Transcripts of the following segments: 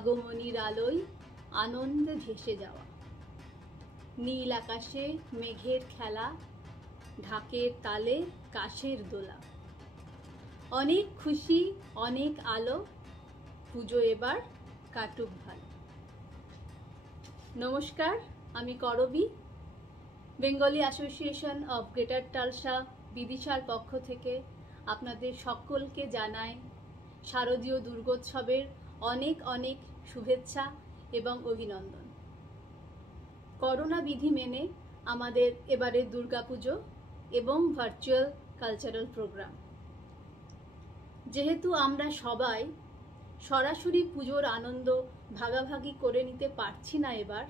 আগমনীর আলোয় আনন্দে ভেসে যাওয়া, নীল আকাশে মেঘের খেলা, ঢাকের তালে কাশের দোলা, অনেক খুশি, অনেক আলো, পুজো এবার কাটুক ভালো। নমস্কার, আমি Karabi, Bengali association of greater Tulsa বিদিশার পক্ষ থেকে আপনাদের সকলকে জানাই শারদীয় দুর্গোৎসবের অনেক অনেক শুভেচ্ছা এবং অভিনন্দন। করোনা বিধি মেনে আমাদের এবারের দুর্গাপুজো এবং ভার্চুয়াল কালচারাল প্রোগ্রাম। যেহেতু আমরা সবাই সরাসরি পুজোর আনন্দ ভাগাভাগি করে নিতে পারছি না এবার,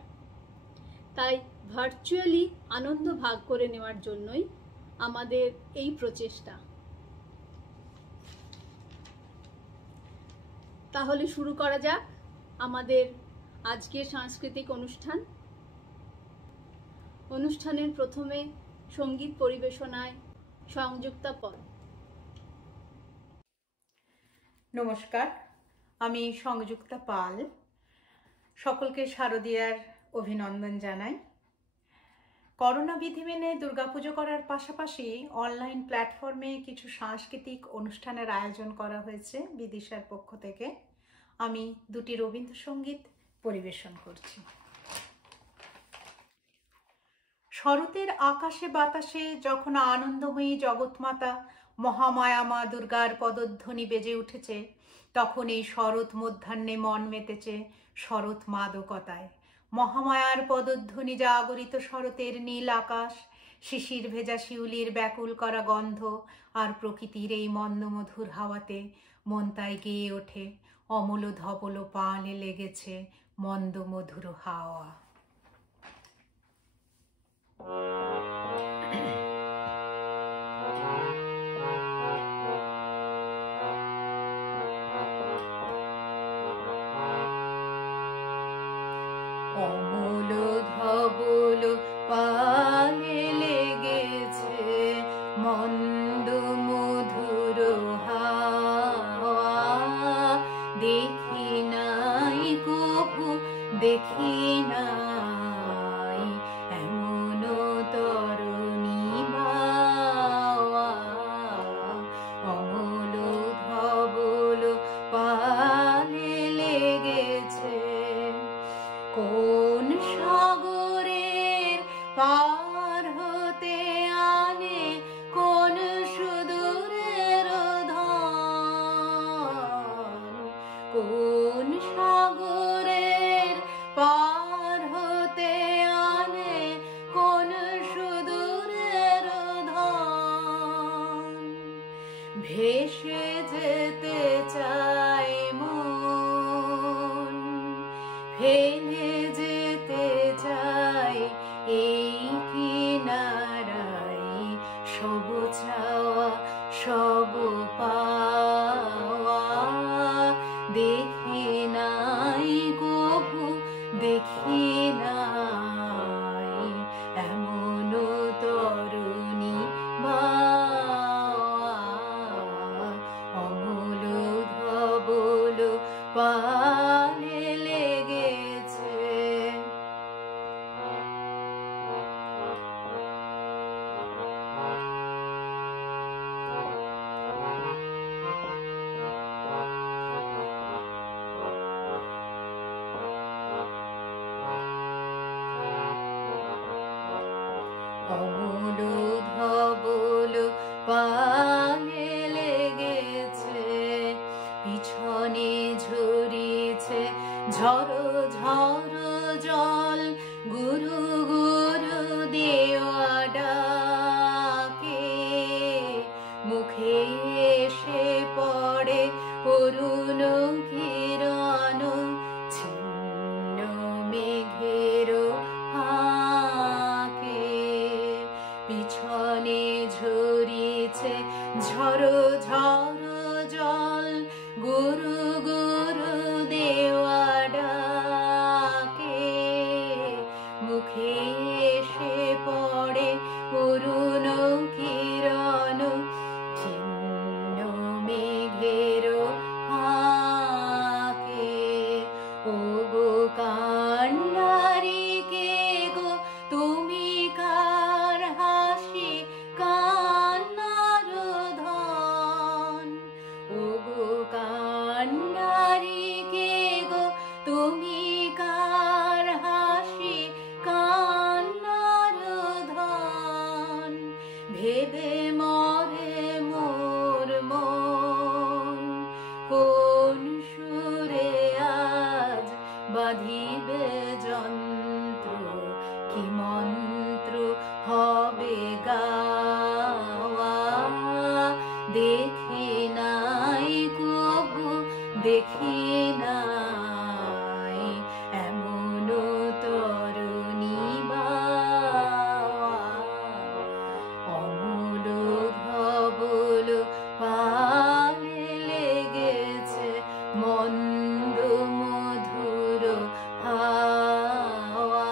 তাই ভার্চুয়ালি আনন্দ ভাগ করে নেওয়ার জন্যই আমাদের এই প্রচেষ্টা। তাহলে শুরু করা যাক আমাদের আজকের সাংস্কৃতিক অনুষ্ঠানের প্রথমে সঙ্গীত পরিবেশনায় সংযুক্তা পল। নমস্কার, আমি সংযুক্তা পাল। সকলকে শারদীয়ার অভিনন্দন জানাই। করোনা বিধি মেনে দুর্গাপুজো করার পাশাপাশি অনলাইন প্ল্যাটফর্মে কিছু সাংস্কৃতিক অনুষ্ঠানের আয়োজন করা হয়েছে বিদিশার পক্ষ থেকে। আমি দুটি রবীন্দ্রসঙ্গীত পরিবেশন করছি। শরতের আকাশে বাতাসে যখন আনন্দময়ী জগৎমাতা মহামায়া মা দুর্গার পদধ্বনি বেজে উঠেছে, তখন এই শরৎ মধ্যাহ্নে মন মেতেছে শরৎ মাদকতায়। মহামায়ার পদধ্বনি জাগরিত শরতের নীল আকাশ, শিশির ভেজা শিউলির ব্যাকুল করা গন্ধ আর প্রকৃতির এই মন্দমধুর হাওয়াতে মন তাই গেয়ে ওঠে, অমল ধবল পালে লেগেছে মন্দমধুর হাওয়া। অমল ধবল পালে লেগেছে মন্দ মধুর হাওয়া, দেখি নাই কভু দেখি নাই এমন তরুণী বাওয়া। অমল ধবল পালে লেগেছে কোন সাগরের পার হতে আনে কোন সুদূরের ধন, কোন সাগরের পার হতে আনে কোন সুদূরের ধন। ভেসে যেতে চায় মন, ফেলে যেতে চাই এই কিনারায়, সব চাওয়া সব পাওয়া, দেখি নাই কভু দেখি নাই এমন তরুণী বাওয়া। অমল ধবল পালে লেগেছে। অমল ধবল পালে লেগেছে, পিছনে ঝরিছে ঝড়ো ঝড়ো জল, গুরু গুরু দেওয়া ডাকে, মুখে এসে পড়ে অরুণ কিরণ, ছিন্ন মেঘের ফাঁকে। পিছনে ঝরিছে ঝড়ো ঝড়ো জল, গুরু গুরু দেওয়া ডাকে, মুখে এসে পড়ে অরুণ কিরণ, ছিন্ন মেঘের ফাঁকে। কার হাসি কান্নার ধন, ভেবে মরে মোর মন। কোন সুরে আজ বাঁধিবে যন্ত্র, কি মন্ত্র হবে গাওয়া। দেখি নাই কবু দেখি নাই এমন তরুণী বাওয়া। অমূল ধবল পালে লেগেছে মন্দ মধুর হাওয়া।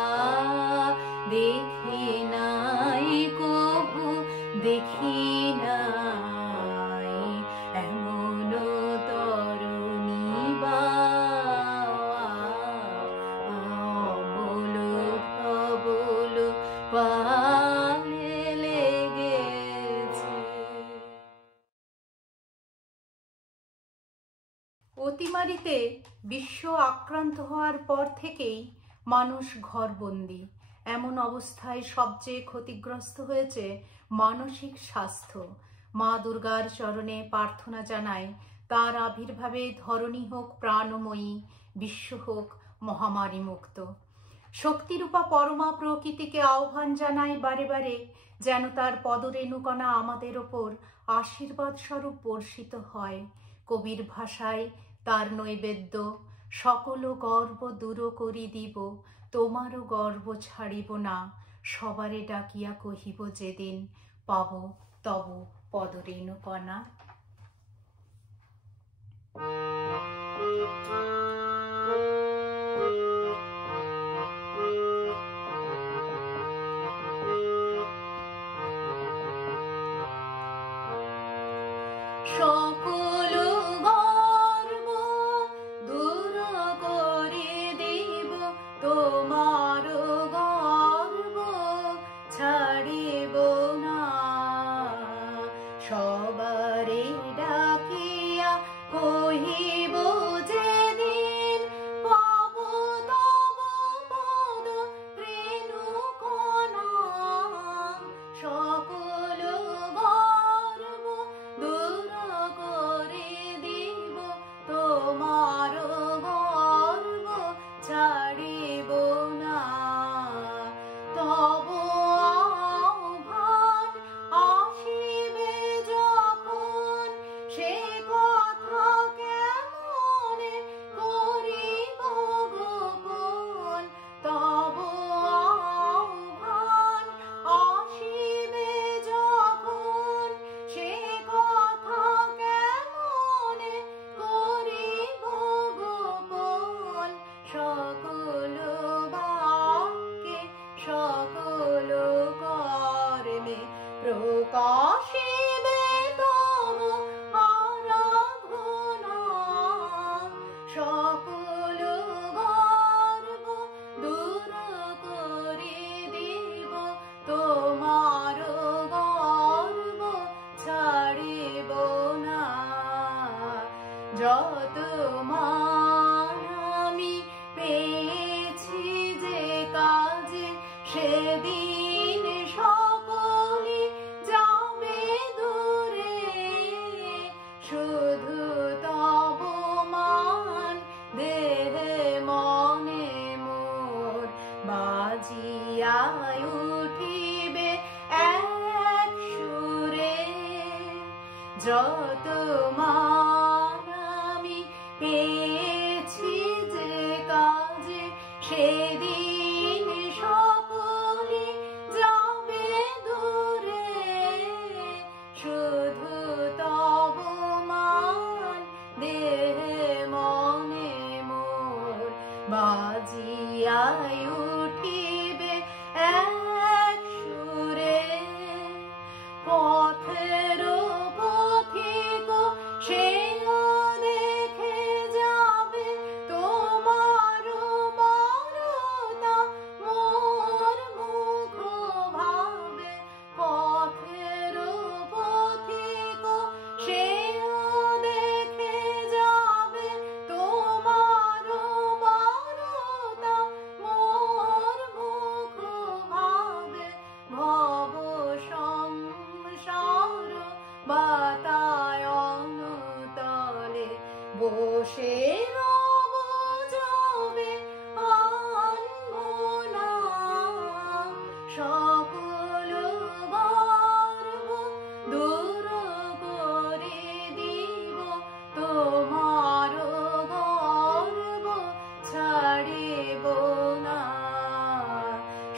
দেখি নাই কবু দেখি নাই এমন তরুণী বাওয়া। অমূল ধবল পালে লেগেছে। অতিমারিতে বিশ্ব আক্রান্ত হওয়ার পর থেকেই মানুষ ঘরবন্দি। এমন অবস্থায় সবচেয়ে ক্ষতিগ্রস্ত হয়েছে মানসিক স্বাস্থ্য। মা দুর্গার চরণে প্রার্থনা জানাই, তার আবির্ভাবে ধরণী হোক প্রাণময়ী, বিশ্ব হোক মহামারী মুক্ত। শক্তিরূপা পরমা প্রকৃতিকে আহ্বান জানাই বারে বারে, যেন তার পদরেণুকণা আমাদের ওপর আশীর্বাদ স্বরূপ বর্ষিত হয়। কবির ভাষায় তার নৈবেদ্য, সকল গর্ব দূর করি দিব, তোমারও গর্ব ছাড়িব না। সবারে ডাকিয়া কহিব যেদিন, পাব তব পদরেণুকণা। সকল গর্ব দূর করে দিব, তোমার গর্ব ছাড়িব না। সবারে ডাকিয়া কহিব যেদিন, পাব তব পদ রেণুকণা। সকল গর্ব দূর করে দিব, তোমার গর্ব ছাড়িব না। তব আহ্বান আসিবে যখন, সে কথা কেমনে করিব গোপন। তব আহ্বান আসিবে যখন, সে কথা কেমনে করিব গোপন। সকল বাক্যে সকল কর্মে প্রকাশিবে তব আরাধনা। সকল গর্ব দূর করে দিব, তোমার গর্ব ছাড়িব না। যত মান আমি পেয়েছি যে কাজে, সেদিন সকলে যাবে দূরে। শুধু তব মান দেহে মনে মোর বাজিয়ায় উঠিবে এক সুরে। যত মান আমি পেয়েছি যে কাজে, সেদিন সকলে যাবে দূরে। শুধু তব মান দেহে মনে মোর বাজিয়ায় উঠিবে এক সুরে। পথের পথিক সেও দেখে যাবে, তোমার মরতা মোর মুখ ভাবে। পথের পথিক সেও দেখে যাবে, তোমার মরতা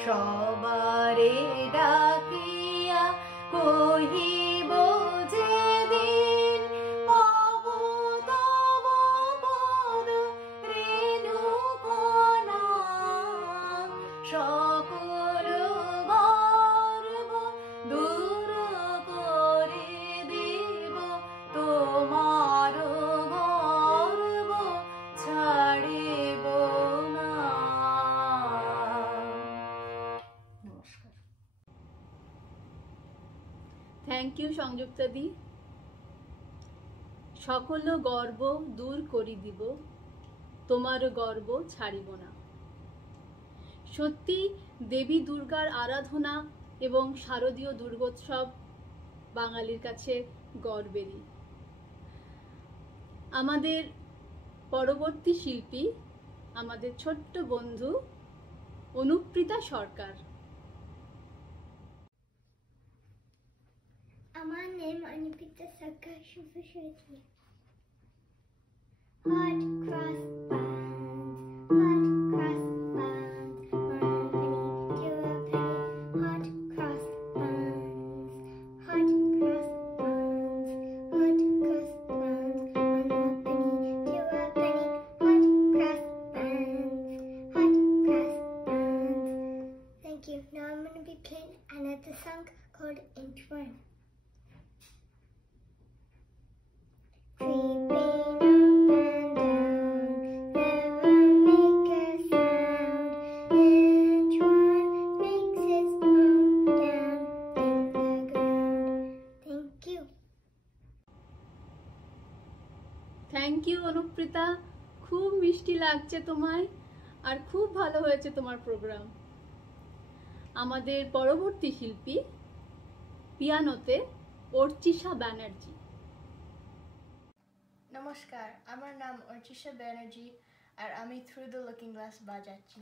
সবারে ডাকিয়া কহিব যেদিন পাব তব পদ রেণুকণা, সকল গর্ব দূর করে দিব তোমার গর্ব ছাড়িব না। নমস্কার। থ্যাংক ইউ সংযুক্তা দি। সকল গর্ব দূর করি দিব, তোমার গর্ব ছাড়িব না। সত্যি দেবী দুর্গার আরাধনা এবং শারদীয় দুর্গোৎসব বাঙালির কাছে গর্বেরই। আমাদের পরবর্তী শিল্পী আমাদের ছোট্ট বন্ধু অনুপ্রীতা সরকার। আমার নাম অনুপ্রীতা সরকার, শুভ সৈকি। Hot cross buns, hot cross buns, one a penny to a penny. Hot cross buns, hot cross buns, one a penny to a penny. Hot cross buns, hot cross buns. Thank you. Now I'm going to be playing another song called Entwine. Creeping up and down, never make a sound. Entwine makes its home down in the ground. Thank you. Thank you Anuprita, খুব মিষ্টি লাগছে তোমায়, আর খুব ভালো হয়েছে তোমার programme. আমাদের পরবর্তী শিল্পী পিয়ানোতে অর্চিষা ব্যানার্জি। নমস্কার, আমার নাম অর্চিষা ব্যানার্জি আর আমি থ্রু দ্য লুকিং গ্লাস বাজাচ্ছি।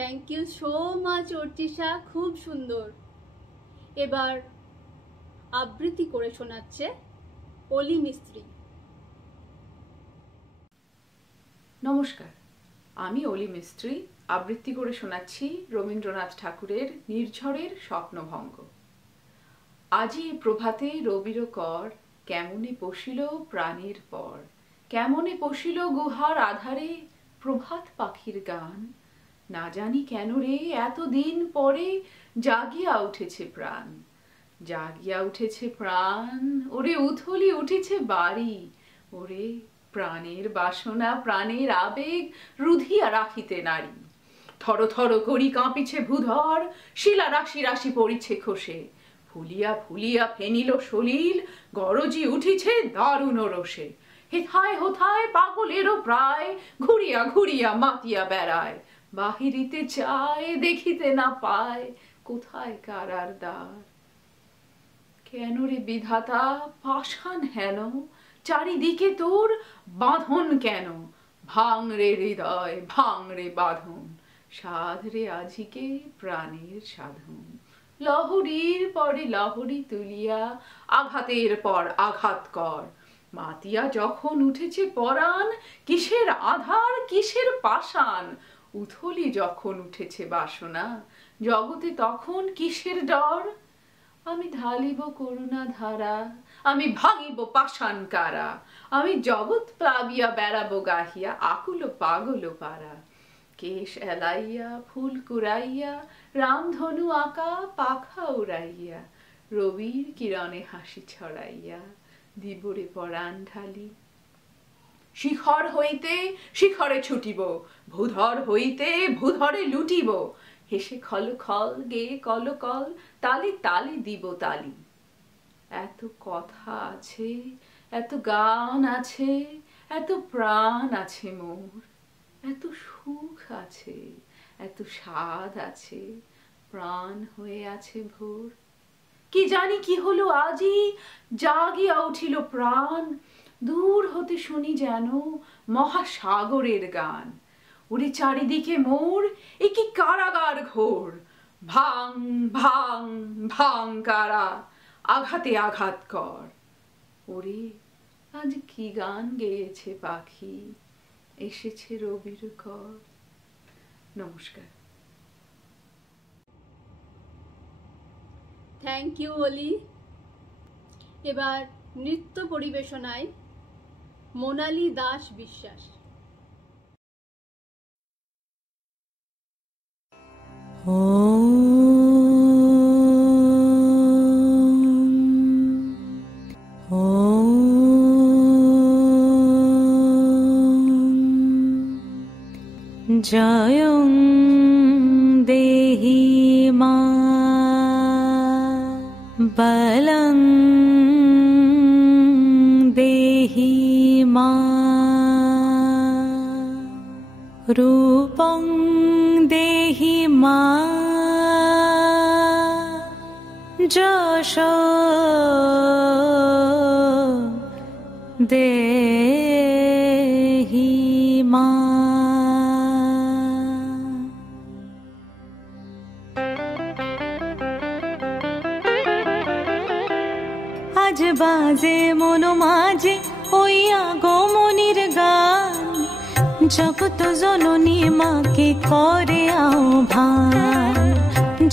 Thank you so much Archisha, খুব সুন্দর। এবার আবৃত্তি করে শোনাচ্ছে অলি মিস্ত্রি। নমস্কার, আমি অলি মিস্ত্রি আবৃত্তি করে শোনাচ্ছি রবীন্দ্রনাথ ঠাকুরের নির্ঝরের স্বপ্নভঙ্গ। আজি এ প্রভাতে রবির কর, কেমনে পশিল প্রাণীর পর, কেমনে পশিল গুহার আধারে প্রভাত পাখির গান। না জানি কেন রে এতদিন পরে জাগিয়া উঠেছে প্রাণ, জাগিয়া উঠেছে প্রাণ, ওরে উথলি উঠেছে বাড়ি, ওরে প্রাণের বাসনা প্রাণের আবেগ রুধিয়া রাখিতে নারী। থর থর করি কাঁপিছে ভূধর, শিলা রাশি রাশি পড়িছে খসে, ফুলিয়া ফুলিয়া ফেনিল সলিল, গরজি উঠিছে দারুণ রোষে। হেথায় হোথায় পাগলেরও প্রায় ঘুরিয়া ঘুরিয়া মাতিয়া বেড়ায়, বাহিরিতে চায় দেখিতে না পায় কোথায় কারার দ্বার। কেন রে বিধাতা পাষাণ হেন, চারিদিকে তোর বাঁধন কেন? ভাঙ রে হৃদয় ভাঙ রে বাঁধন, সাধ রে আজিকে প্রাণের সাধন। লহরীর পরে লহরী তুলিয়া আঘাতের পর আঘাত কর। মাতিয়া যখন উঠেছে পরাণ, কিসের আধার কিসের পাষাণ। উথলি যখন উঠেছে বাসনা, জগতে তখন কিসের ডর। আমি ঢালিব করুণা ধারা, আমি ভাঙিব পাষাণ কারা। আমি জগৎ প্লাবিয়া বেড়াবো গাহিয়া, আকুল পাগল পারা। কেশ এলাইয়া ফুল কুড়াইয়া, রামধনু আঁকা পাখা উড়াইয়া। রবির কিরণে হাসি ছড়াইয়া, দিবরে পরাণ ঢালি। শিখর হইতে শিখরে ছুটিব, ভূধর হইতে ভূধরে লুটিব। হেসে খল খল গেয়ে কল কল, তালে তালে দিব তালি। এত কথা আছে, এত গান আছে, এত প্রাণ আছে মোর। এত সুখ আছে, এত স্বাদ আছে, প্রাণ হয়ে আছে ভোর। কি জানি কি হলো আজি, জাগিয়া উঠিল প্রাণ। দূর হতে শুনি যেন মহাসাগরের গান। ওরে চারিদিকে মোর এ কি কারাগার ঘোর। ভাঙ ভাঙ ভাঙ কারা, আঘাতে আঘাত কর। ওরে আজ কি গান গেয়েছে পাখি, এসেছে রবির কর। নমস্কার। থ্যাংক ইউ অলি। এবার নৃত্য পরিবেশনায় মোনালি দাস বিশ্বাস। জয়ং দেহি মা বলং দেহি মা রূপং দেহি মা যশ দেহি মা। আজ বাজে মন মাঝে ওই আগমনীর গান, জগত জননী মাকে করে আহ্বান।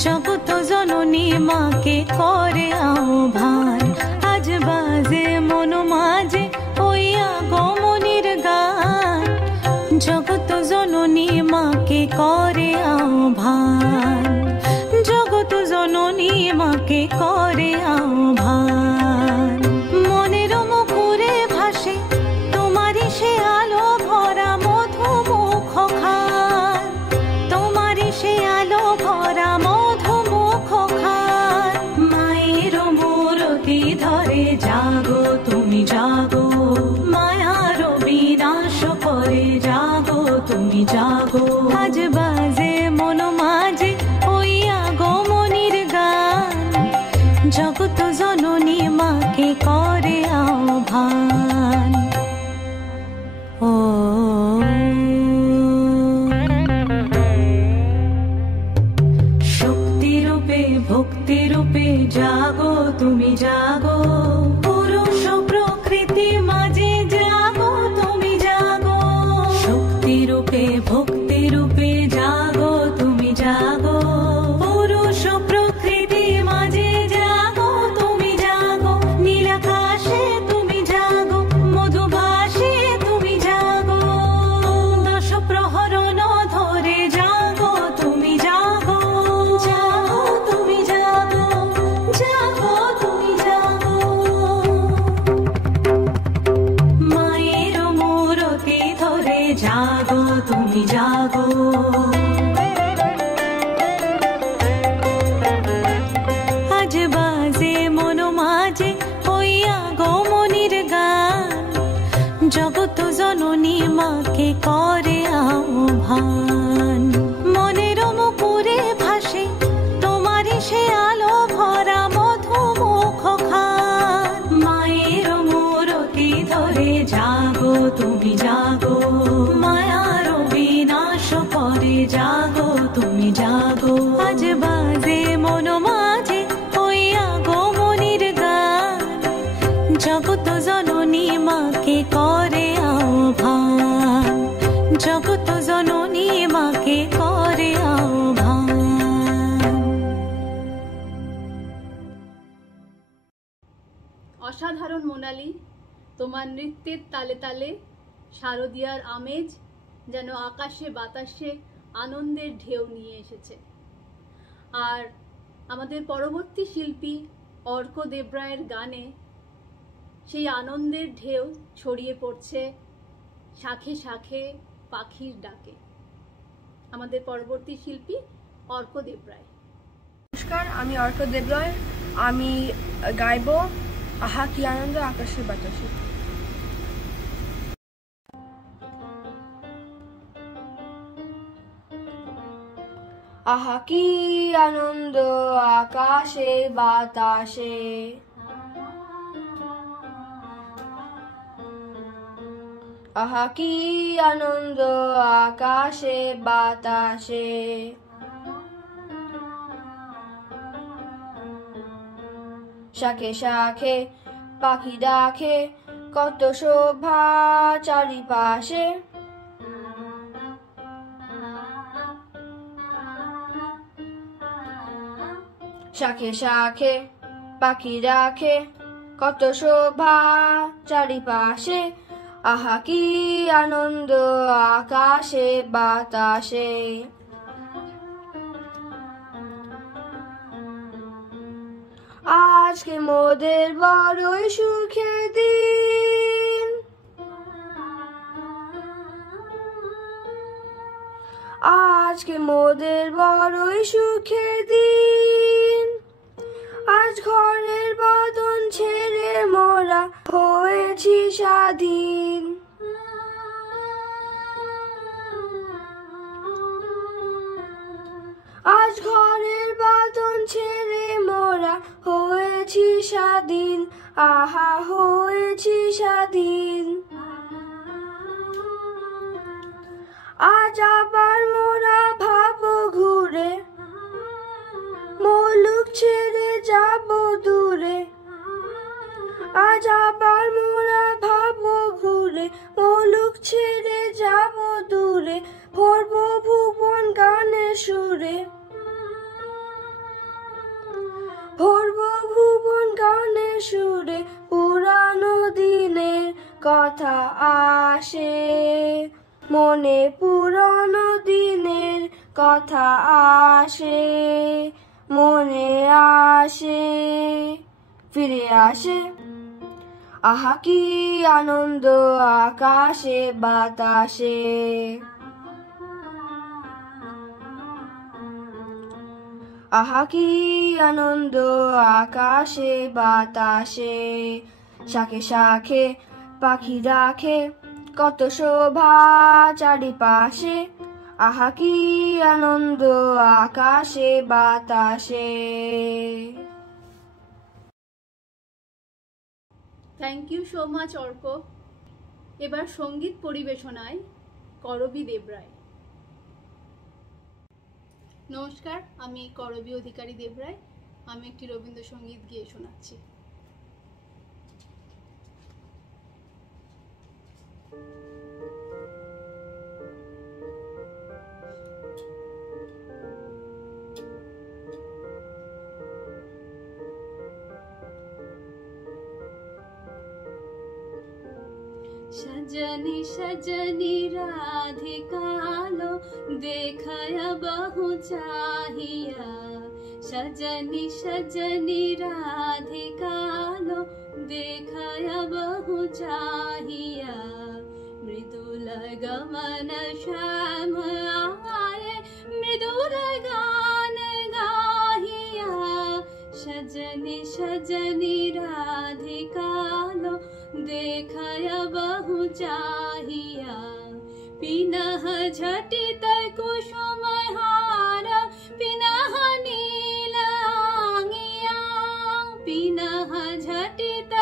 জগত জননী মাকে করে আহ্বান। আজ বাজে মন মাঝে ওই আগমনীর গান, জগত জননী মাকে করে আহ্বান। জগত জননী মাকে করে আহ্বান। মনের মুখরে ভাসে তোমারই সে আলো ভরা মধুমুখ খান। তোমারই সে আলো ভরা মধুমুখ খান। মায়ের মূরতি ধরে জাগো তুমি জাগো, মায়ার বিনাশ করে জাগো তুমি জাগো। আজ বাজে মন মাঝে ওই আগমনীর গান, জগত জননী মাকে করে আহ্বান। ও শক্তি রূপে ভক্তি রূপে জাগো তুমি জাগো। পুরুষ প্রকৃতি মাঝে জাগো তুমি জাগো। শক্তি রূপে ভক্তি রূপে জাগো তুমি জাগো। পুরুষ প্রকৃতি মাঝে জাগো তুমি জাগো। নীলাকাশে তুমি জাগো, মধুভাষে তুমি জাগো। দশ প্রহরণ ধরে জাগো তুমি জাগো। জাগো তুমি জাগো, জাগো তুমি জাগো। মায়ের মূরতি ধরে জাগো তুমি জাগো। আজ বাজে মন মাঝে ওই আগমনীর গান, জগত জননী মাকে করে আহ্বান। জগত জননী মাকে করে আহ্বান। অসাধারণ মোনালি, তোমার নৃত্যের তালে তালে শারদীয়ার আমেজ যেন আকাশে বাতাসে আনন্দের ঢেউ নিয়ে এসেছে। আর আমাদের পরবর্তী শিল্পী অর্ক দেবরায়ের গানে সেই আনন্দের ঢেউ ছড়িয়ে পড়ছে শাখে শাখে পাখির ডাকে। আমাদের পরবর্তী শিল্পী অর্ক দেবরায়। নমস্কার, আমি অর্ক দেবরায়। আমি গাইব আহা কি আনন্দ আকাশে বাতাসে। আহা কি আনন্দ আকাশে বাতাসে, আহা কি আনন্দ আকাশে বাতাসে, শাখে শাখে পাখি ডাকে কত শোভা চারিপাশে, শাখে শাখে পাখি ডাকে কত শোভা চারিপাশে, আহা কি আনন্দ আকাশে বাতাসে। আজকে মোদের বড়ই সুখের দিন, আজকে মোদের বড়ই সুখের দিন, আজ ঘরের বাঁধন ছেড়ে মোরা হয়েছি স্বাধীন, আজ ঘরের বাঁধন ছেড়ে মোরা হয়েছি স্বাধীন, আহা হয়েছি স্বাধীন। আজ আবার মোরা ভাবো ঘুরে, মুলুক ছেড়ে যাব দূরে, আজ আবার মোরা ভাবো ঘুরে, মুলুক ছেড়ে যাব দূরে, ভরবো ভুবন গানের সুরে, ভরবো ভুবন গানের সুরে, পুরানো দিনের কথা আসে মনে, পুরানো দিনের কথা আসে মনে, আসে ফিরে আসে, আহা কি আনন্দ আকাশে বাতাসে, আহা কি আনন্দ আকাশে বাতাসে, শাখে শাখে পাখি ডাকে কত শোভা চারিপাশে, আহা কি আনন্দ আকাশে বাতাসে। Thank you so much Arko. এবার সঙ্গীত পরিবেশনায় করবী দেবরায়। নমস্কার, আমি করবী অধিকারী দেবরায়। আমি একটি রবীন্দ্রসঙ্গীত গেয়ে শোনাচ্ছি। सजनी सजनी राधिकालो देखया बहु चाहिया, सजनी सजनी राधिकालो देखया बहु चाहिया, मृदुल गमन श्याम आए मृदुल गान गाहिया, सजनी सजनी राधिकालो देखया बहु चाहिया, पिनह झटित कुसुम हार पिनह नील आंगिया, पिनह झटित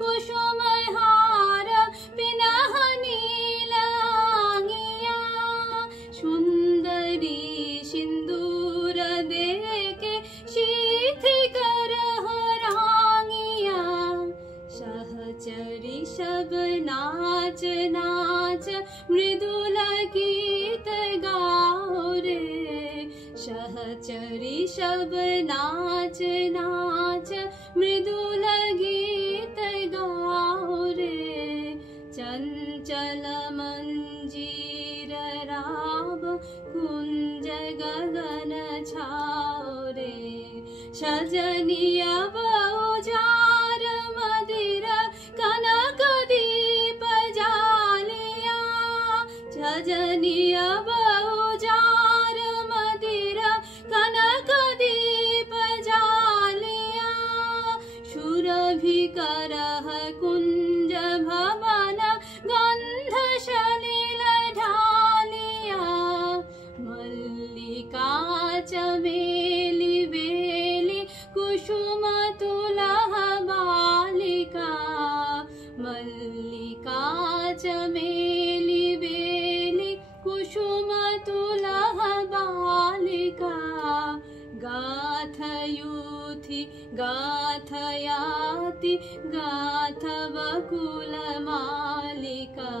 कुसुम हार पिनह नील आंगिया, सुंदरी सिंदूर देके शीथि कर रांगिया, सहचरी सब नाच नाच मृदुल की सचरी सब नाच नाच मृदुल गीत गाओ रे चंचल मंजीर राव कुंज गगन छाओ रे सजनिया बउजार मदिरा कनक दीप जालिया सजनिया बउजार मदिरा कनक दीप जालिया सुरभि करह कुंज भवन गंध सलिल ढालिया मल्लिका चमेली बेली कुसुम तुलह बालिका मल्लिका चमेली बेली कुसुम तुलह बालिका गाथयूथि गाथयाति गाथवकुल मालिका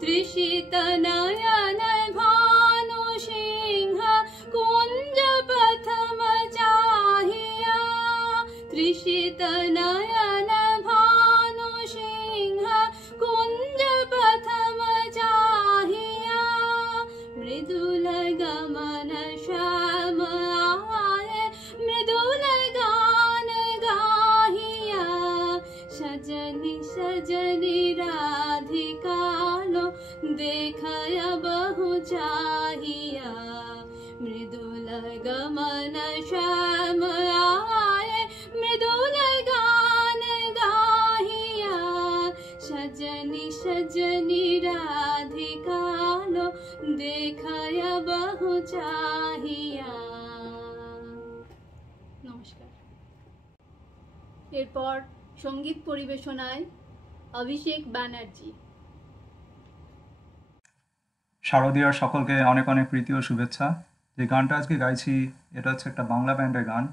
त्रिषित नयन भानु सिंह कुंज प्रथम चाहिया त्रिषित नयन भानु सिंह कुंज प्रथम चाहिया मृदुल गमन श्याम आए मृदुल गान गाहिया सजनी सजनी राधिका लो देखय बहु चाहिया मृदुल गमन श्याम आए मृदुल गान गाहिया सजनी सजनी राधिका लो देखय बहु चाहिया। নমস্কার। এরপর সঙ্গীত পরিবেশনায় অভিষেক ব্যানার্জি। শারদীয়ার সকলকে অনেক অনেক প্রীতি ও শুভেচ্ছা। যে গানটা আজকে গাইছি এটা হচ্ছে একটা বাংলা ব্যান্ডের গান।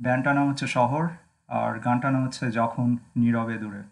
ব্যান্ডটার নাম হচ্ছে শহর আর গানটার নাম হচ্ছে যখন নীরবে দূরে।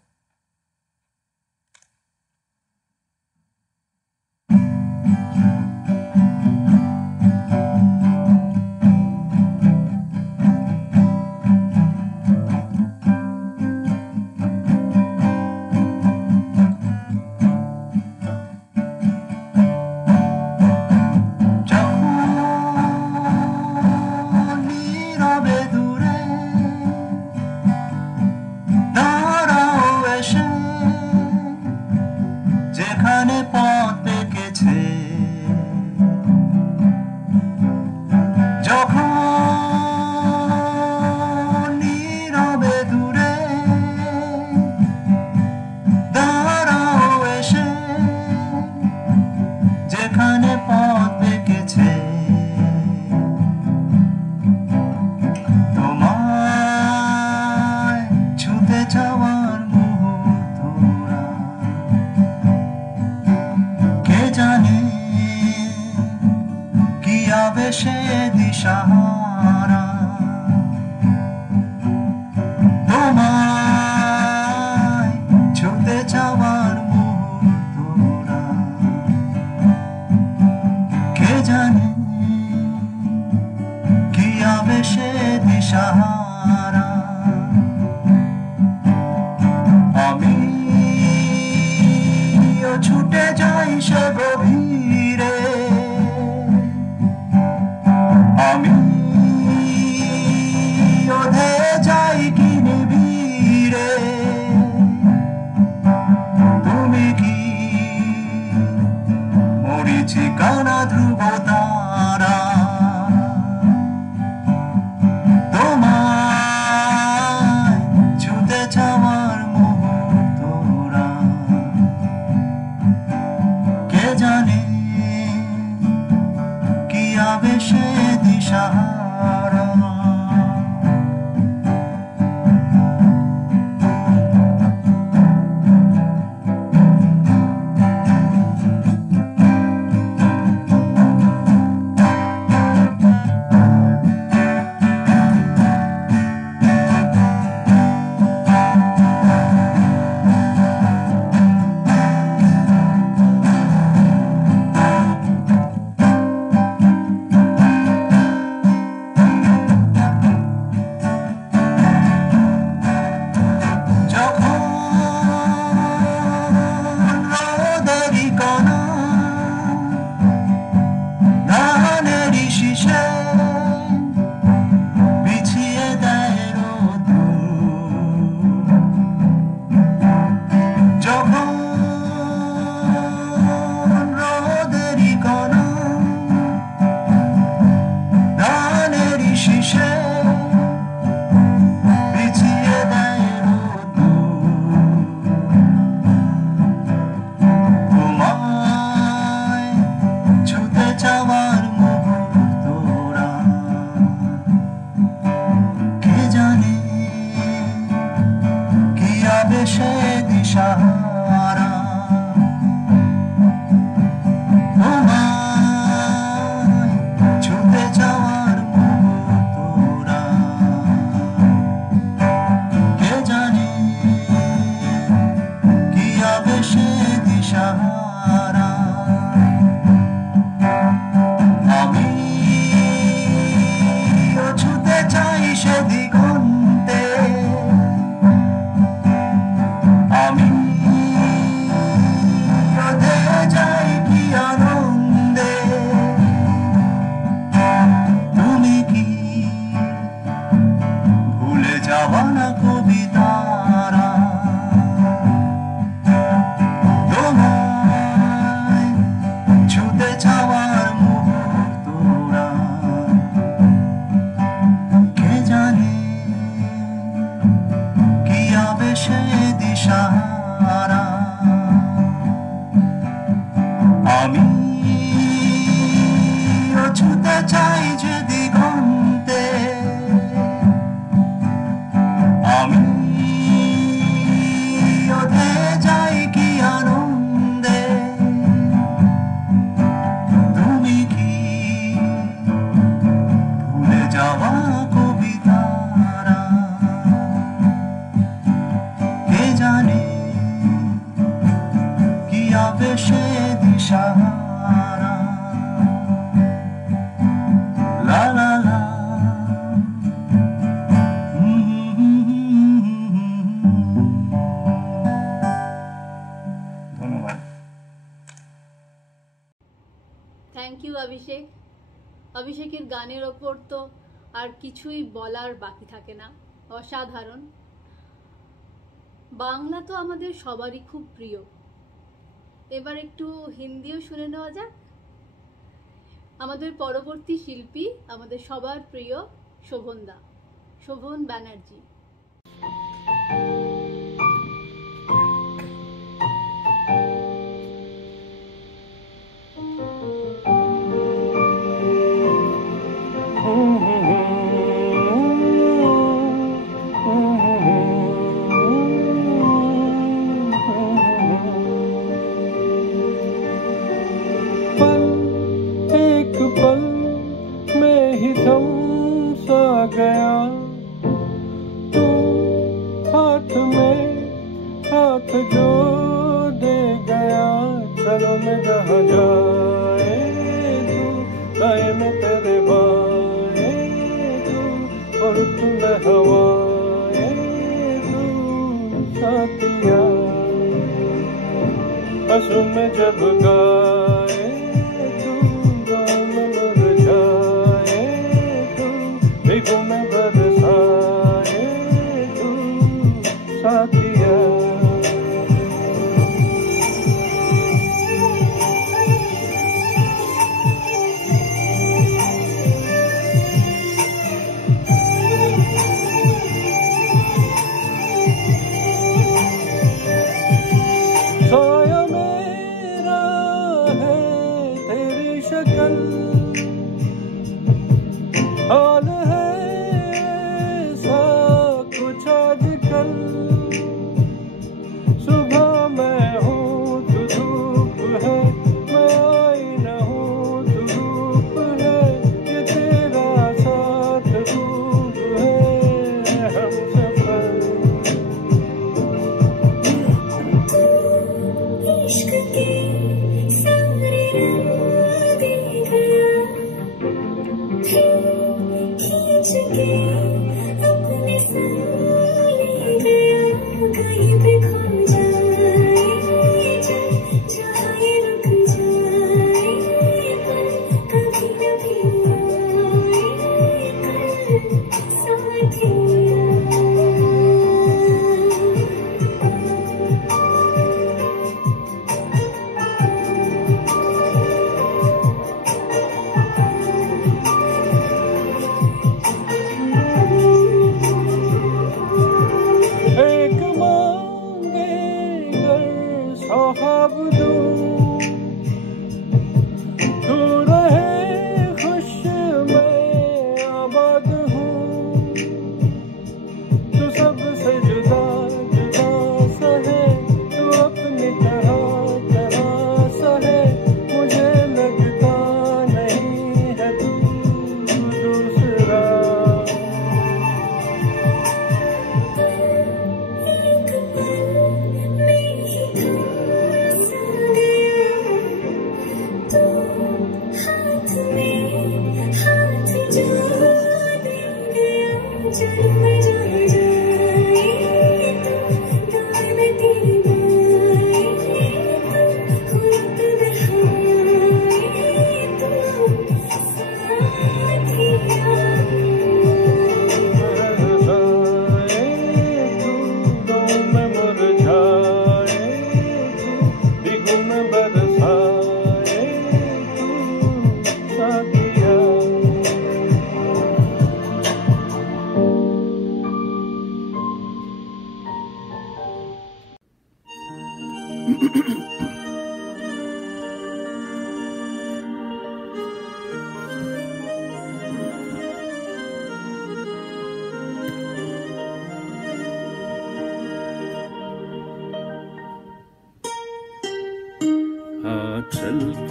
ছুতে চাই যে দিগন্তে আমি ওঠে যাই কি আনন্দে তুমি কি ভুলে যাওয়া কবিতারা কে জানে কি আবেশে দিশাহারা লা লা লা ধন্যবাদ। থ্যাংক ইউ অভিষেক। অভিষেকের গানের ওপর তো আর কিছুই বলার বাকি থাকে না, অসাধারণ। বাংলা তো আমাদের সবারই খুব প্রিয়, এবার একটু হিন্দিও শুনে নেওয়া যাক। আমাদের পরবর্তী শিল্পী আমাদের সবার প্রিয় শোভন ব্যানার্জি। गया तू हाथ में हाथ जो दे गया चलो मैं जहाँ जाए तू गाए में तेरे बाए तू और तू मैं हवाए तू साथिया आंसू में जब गाए तू गाँव में मुरझाए तू भिगो में बरसाए तू साथिया सोया मेरा है तेरी शक्ल हाल है सा कुछ आजकल सुबह मैं हूँ तू धूप है मैं आईना हूँ तू रूप है ये तेरा साथ रूप है हम सफर इश्क के सारे रंग दे गया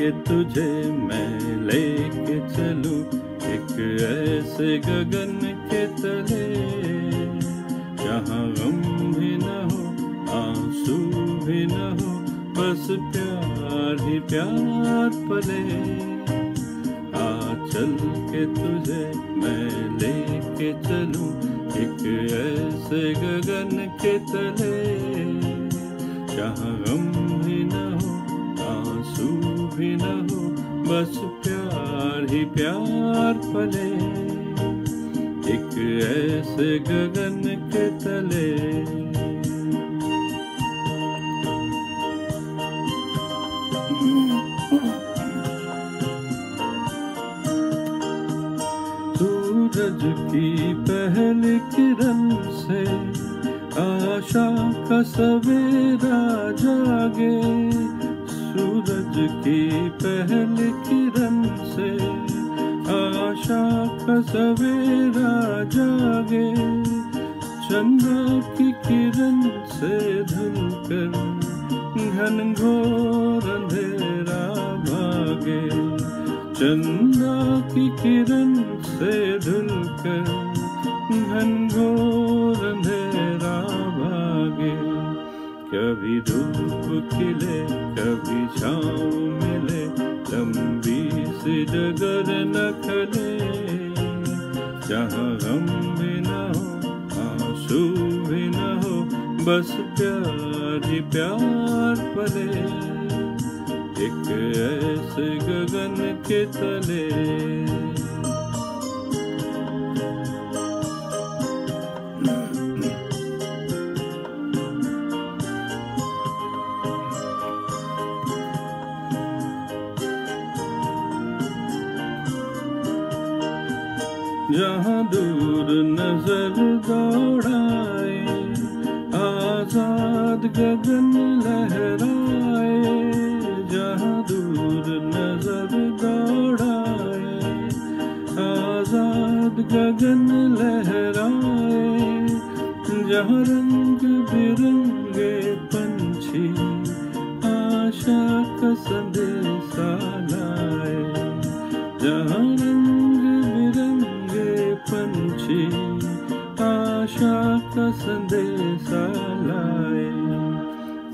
के तुझे मैं लेके चलूं एक ऐसे गगन के तले जहाँ गम भी न हो आंसू भी न हो बस प्यार ही प्यार पले आ चल के तुझे मैं लेके चलूं एक ऐसे गगन के तले जहाँ गम भी न हो आंसू भी न हो बस प्यार ही प्यार पले एक ऐसे गगन के तले सूरज की पहली किरण से आशा का सवेरा जागे सूरज की पहली किरण से आशा का सवेरा जागे चंद्र की किरण से धुलकर घनघोर अंधेरा भागे चंद्र की किरण से धुलकर घनघोर अंधेरा भागे कभी धूप खिले कभी छाँव मिले लंबी सी डगर न खले जहाँ गम भी न हो आंसू भी न हो बस प्यार ही प्यार पले एक ऐसे गगन के तले जहाँ दूर नजर दौड़ाए आजाद गगन लहराए जहाँ दूर नजर दौड़ाए आजाद गगन लहराए जहाँ रंग बिरंगे पंछी आशा का संदेशा लाए जहाँ रंग बिरंगे पंछी आशा का संदेशा लाए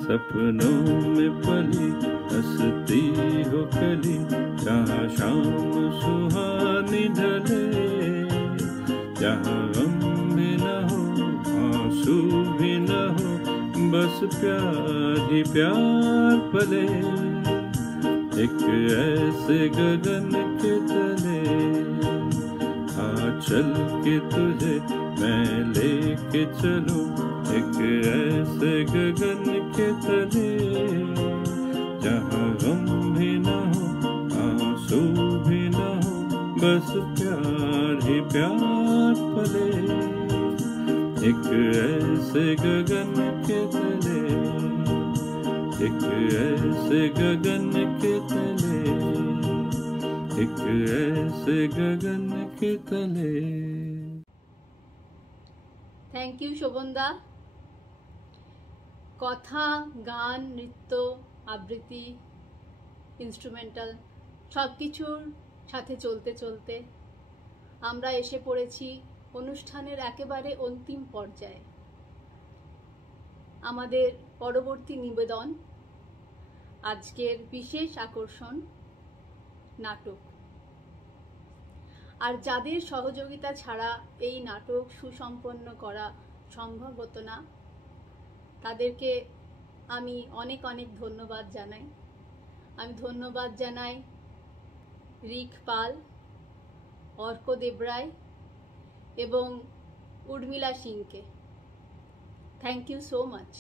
सपनों में पली हंसती हो कली जहाँ शाम सुहानी ढले जहाँ गम भी न हो आंसू भी न हो बस प्यार ही प्यार पले एक ऐसे गगन के तले आ चल के तुझे मैं लेके चलूं एक ऐसे गगन के तले जहाँ गम भी न हो आंसू भी न हो बस प्यार ही प्यार पले एक ऐसे गगन के तले एक ऐसे गगन के तले एक ऐसे गगन के तले থ্যাংক ইউ শোভনদা কথা গান নৃত্য আবৃত্তি ইনস্ট্রুমেন্টাল সব কিছুর সাথে চলতে চলতে আমরা এসে পড়েছি অনুষ্ঠানের একেবারে অন্তিম পর্যায়ে আমাদের পরবর্তী নিবেদন আজকের বিশেষ আকর্ষণ নাটক আর যাদের সহযোগিতা ছাড়া এই নাটক সুসম্পন্ন করা সম্ভব হতো না তাদেরকে আমি অনেক অনেক ধন্যবাদ জানাই আমি ধন্যবাদ জানাই রিক পাল অর্ক দেবরায় এবং উর্মিলা সিংকে থ্যাংক ইউ সো মাচ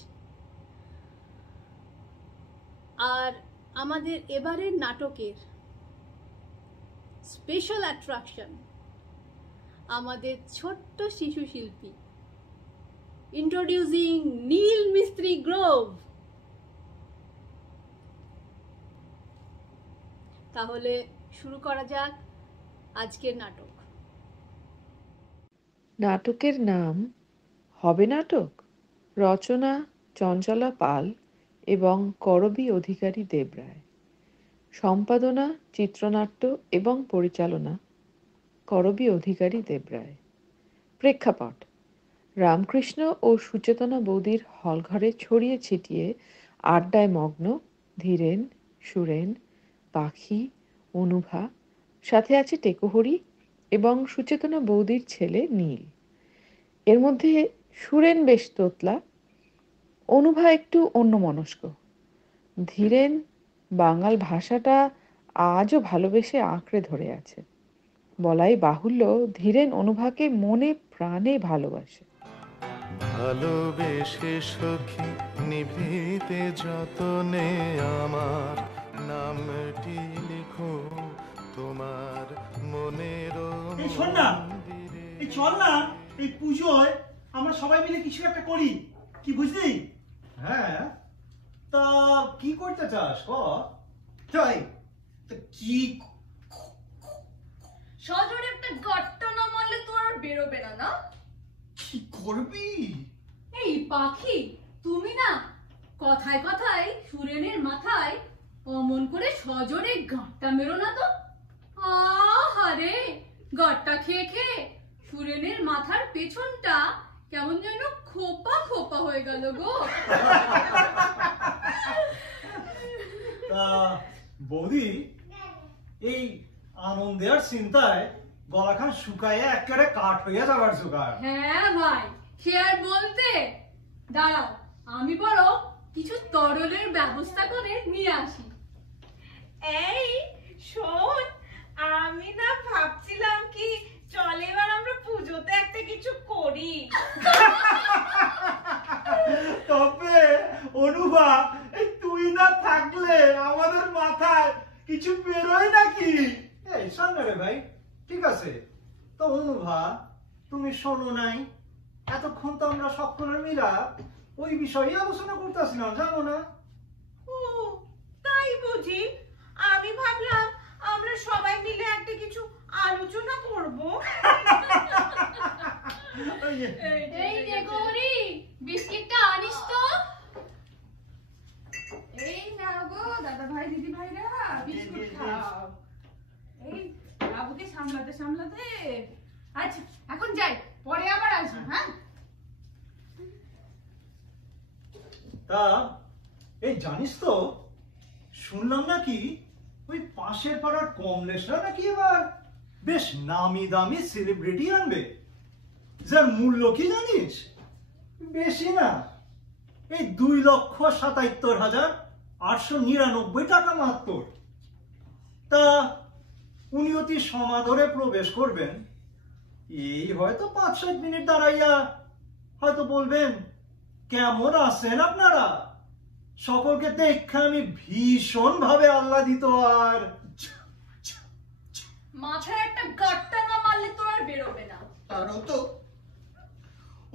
আর আমাদের এবারের নাটকের স্পেশাল অ্যাট্রাকশন আমাদের ছোট্ট শিশু শিল্পী ইন্ট্রোডিউসিং নীল মিস্ত্রি গ্রোভ তাহলে শুরু করা যাক আজকের নাটক নাটকের নাম হবে নাটক রচনা চঞ্চলা পাল এবং করবী অধিকারী দেবরায় সম্পাদনা, চিত্রনাট্য এবং পরিচালনা করবী অধিকারী দেবরায়। প্রেক্ষাপট: রামকৃষ্ণ ও সুচেতনা বৌদির হলঘরে ছড়িয়ে ছিটিয়ে আড্ডায় মগ্ন ধীরেন, সুরেন, পাখি, অনুভা, সাথে আছে টেকোহরি এবং সুচেতনা বৌদির ছেলে নীল। এর মধ্যে সুরেন বেশ তোতলা, অনুভা একটু অন্যমনস্ক। ধীরেন বাঙাল ভাষাটা আজও ভালোবেসে আঁকড়ে ধরে আছে। বলাই বাহুল্য, ধীরেন অনুভাকে মনে প্রাণে ভালোবাসে। ভালোবেসে সখী নিভৃতে যতনে আমার নামটি লিখো তোমার মনের শোন না, এই চল না, এই পুজোয় আমরা সবাই মিলে কিছু একটা করি, কি বুঝলি? হ্যাঁ, তা কি করতে চাস? তাই কি সজোরে একটা গাট্টা না মারলে তো আর বেরোবে না। না কি করবি? এই পাখি, তুমি না কথায় কথায় সুরেনের মাথায় অমন করে সজোরে গাঁটটা মেরো না তো। আহারে, গাঁটটা খেয়ে খেয়ে সুরেনের মাথার পেছনটা কেমন যেন খোপা খোপা হয়ে গেল গো। তা বৌদি, এই আনন্দে আর চিন্তায় গলাখান শুকায় একেবারে কাঠ হইয়া যাবার জোগাড়। হ্যাঁ ভাই, সে আর বলতে। দাঁড়াও, আমি বড় কিছু তরলের ব্যবস্থা করে নিয়ে আসি। এই শোন, আমি না ভাবছিলাম কি চল এবার আমরা পুজোতে একটা কিছু করি। তবে অনুভা, এই তুই না থাকলে আমাদের মাথায় কিছু বেরোয় নাকি? এই শোন রে ভাই, ঠিক আছে তো অনুভা, তুমি শোনো নাই, এতক্ষণ তো আমরা সকলে মিলা ওই বিষয়ে আলোচনা করতেছিলাম, জানো না? ও তাই বুঝি? আমি ভাবলাম আমরা সবাই মিলে একটা কিছু আলোচনা করব। এই দেখোরি, বিস্কিটটা আনিস তো। এই নাও গো দাদা ভাই দিদি ভাইরা, বিস্কুট খাও। এই বাবুকে সামলাতে সামলাতে। আচ্ছা এখন যাই, পরে আবার আসবো। হ্যাঁ, তা এই জানিস তো, শুনলাম নাকি ওই পাশের পাড়ার কমলেশরা নাকি এবার বেশ নামি দামি সেলিব্রিটি আনবে, যার মূল্য কি জানিস? বেশি না, এই 2,77,899 টাকা মাত্র। তা উনি অতি সমাদরে প্রবেশ করবেন, এই হয়তো 5-7 মিনিট দাঁড়াইয়া হয়তো বলবেন, কেমন আছেন আপনারা? সকলকে দেখে আমি ভীষণ ভাবে আহ্লাদিত। আর মাথায় একটা গাট্টা না মারলে তো আর বেরোবে না। আরো তো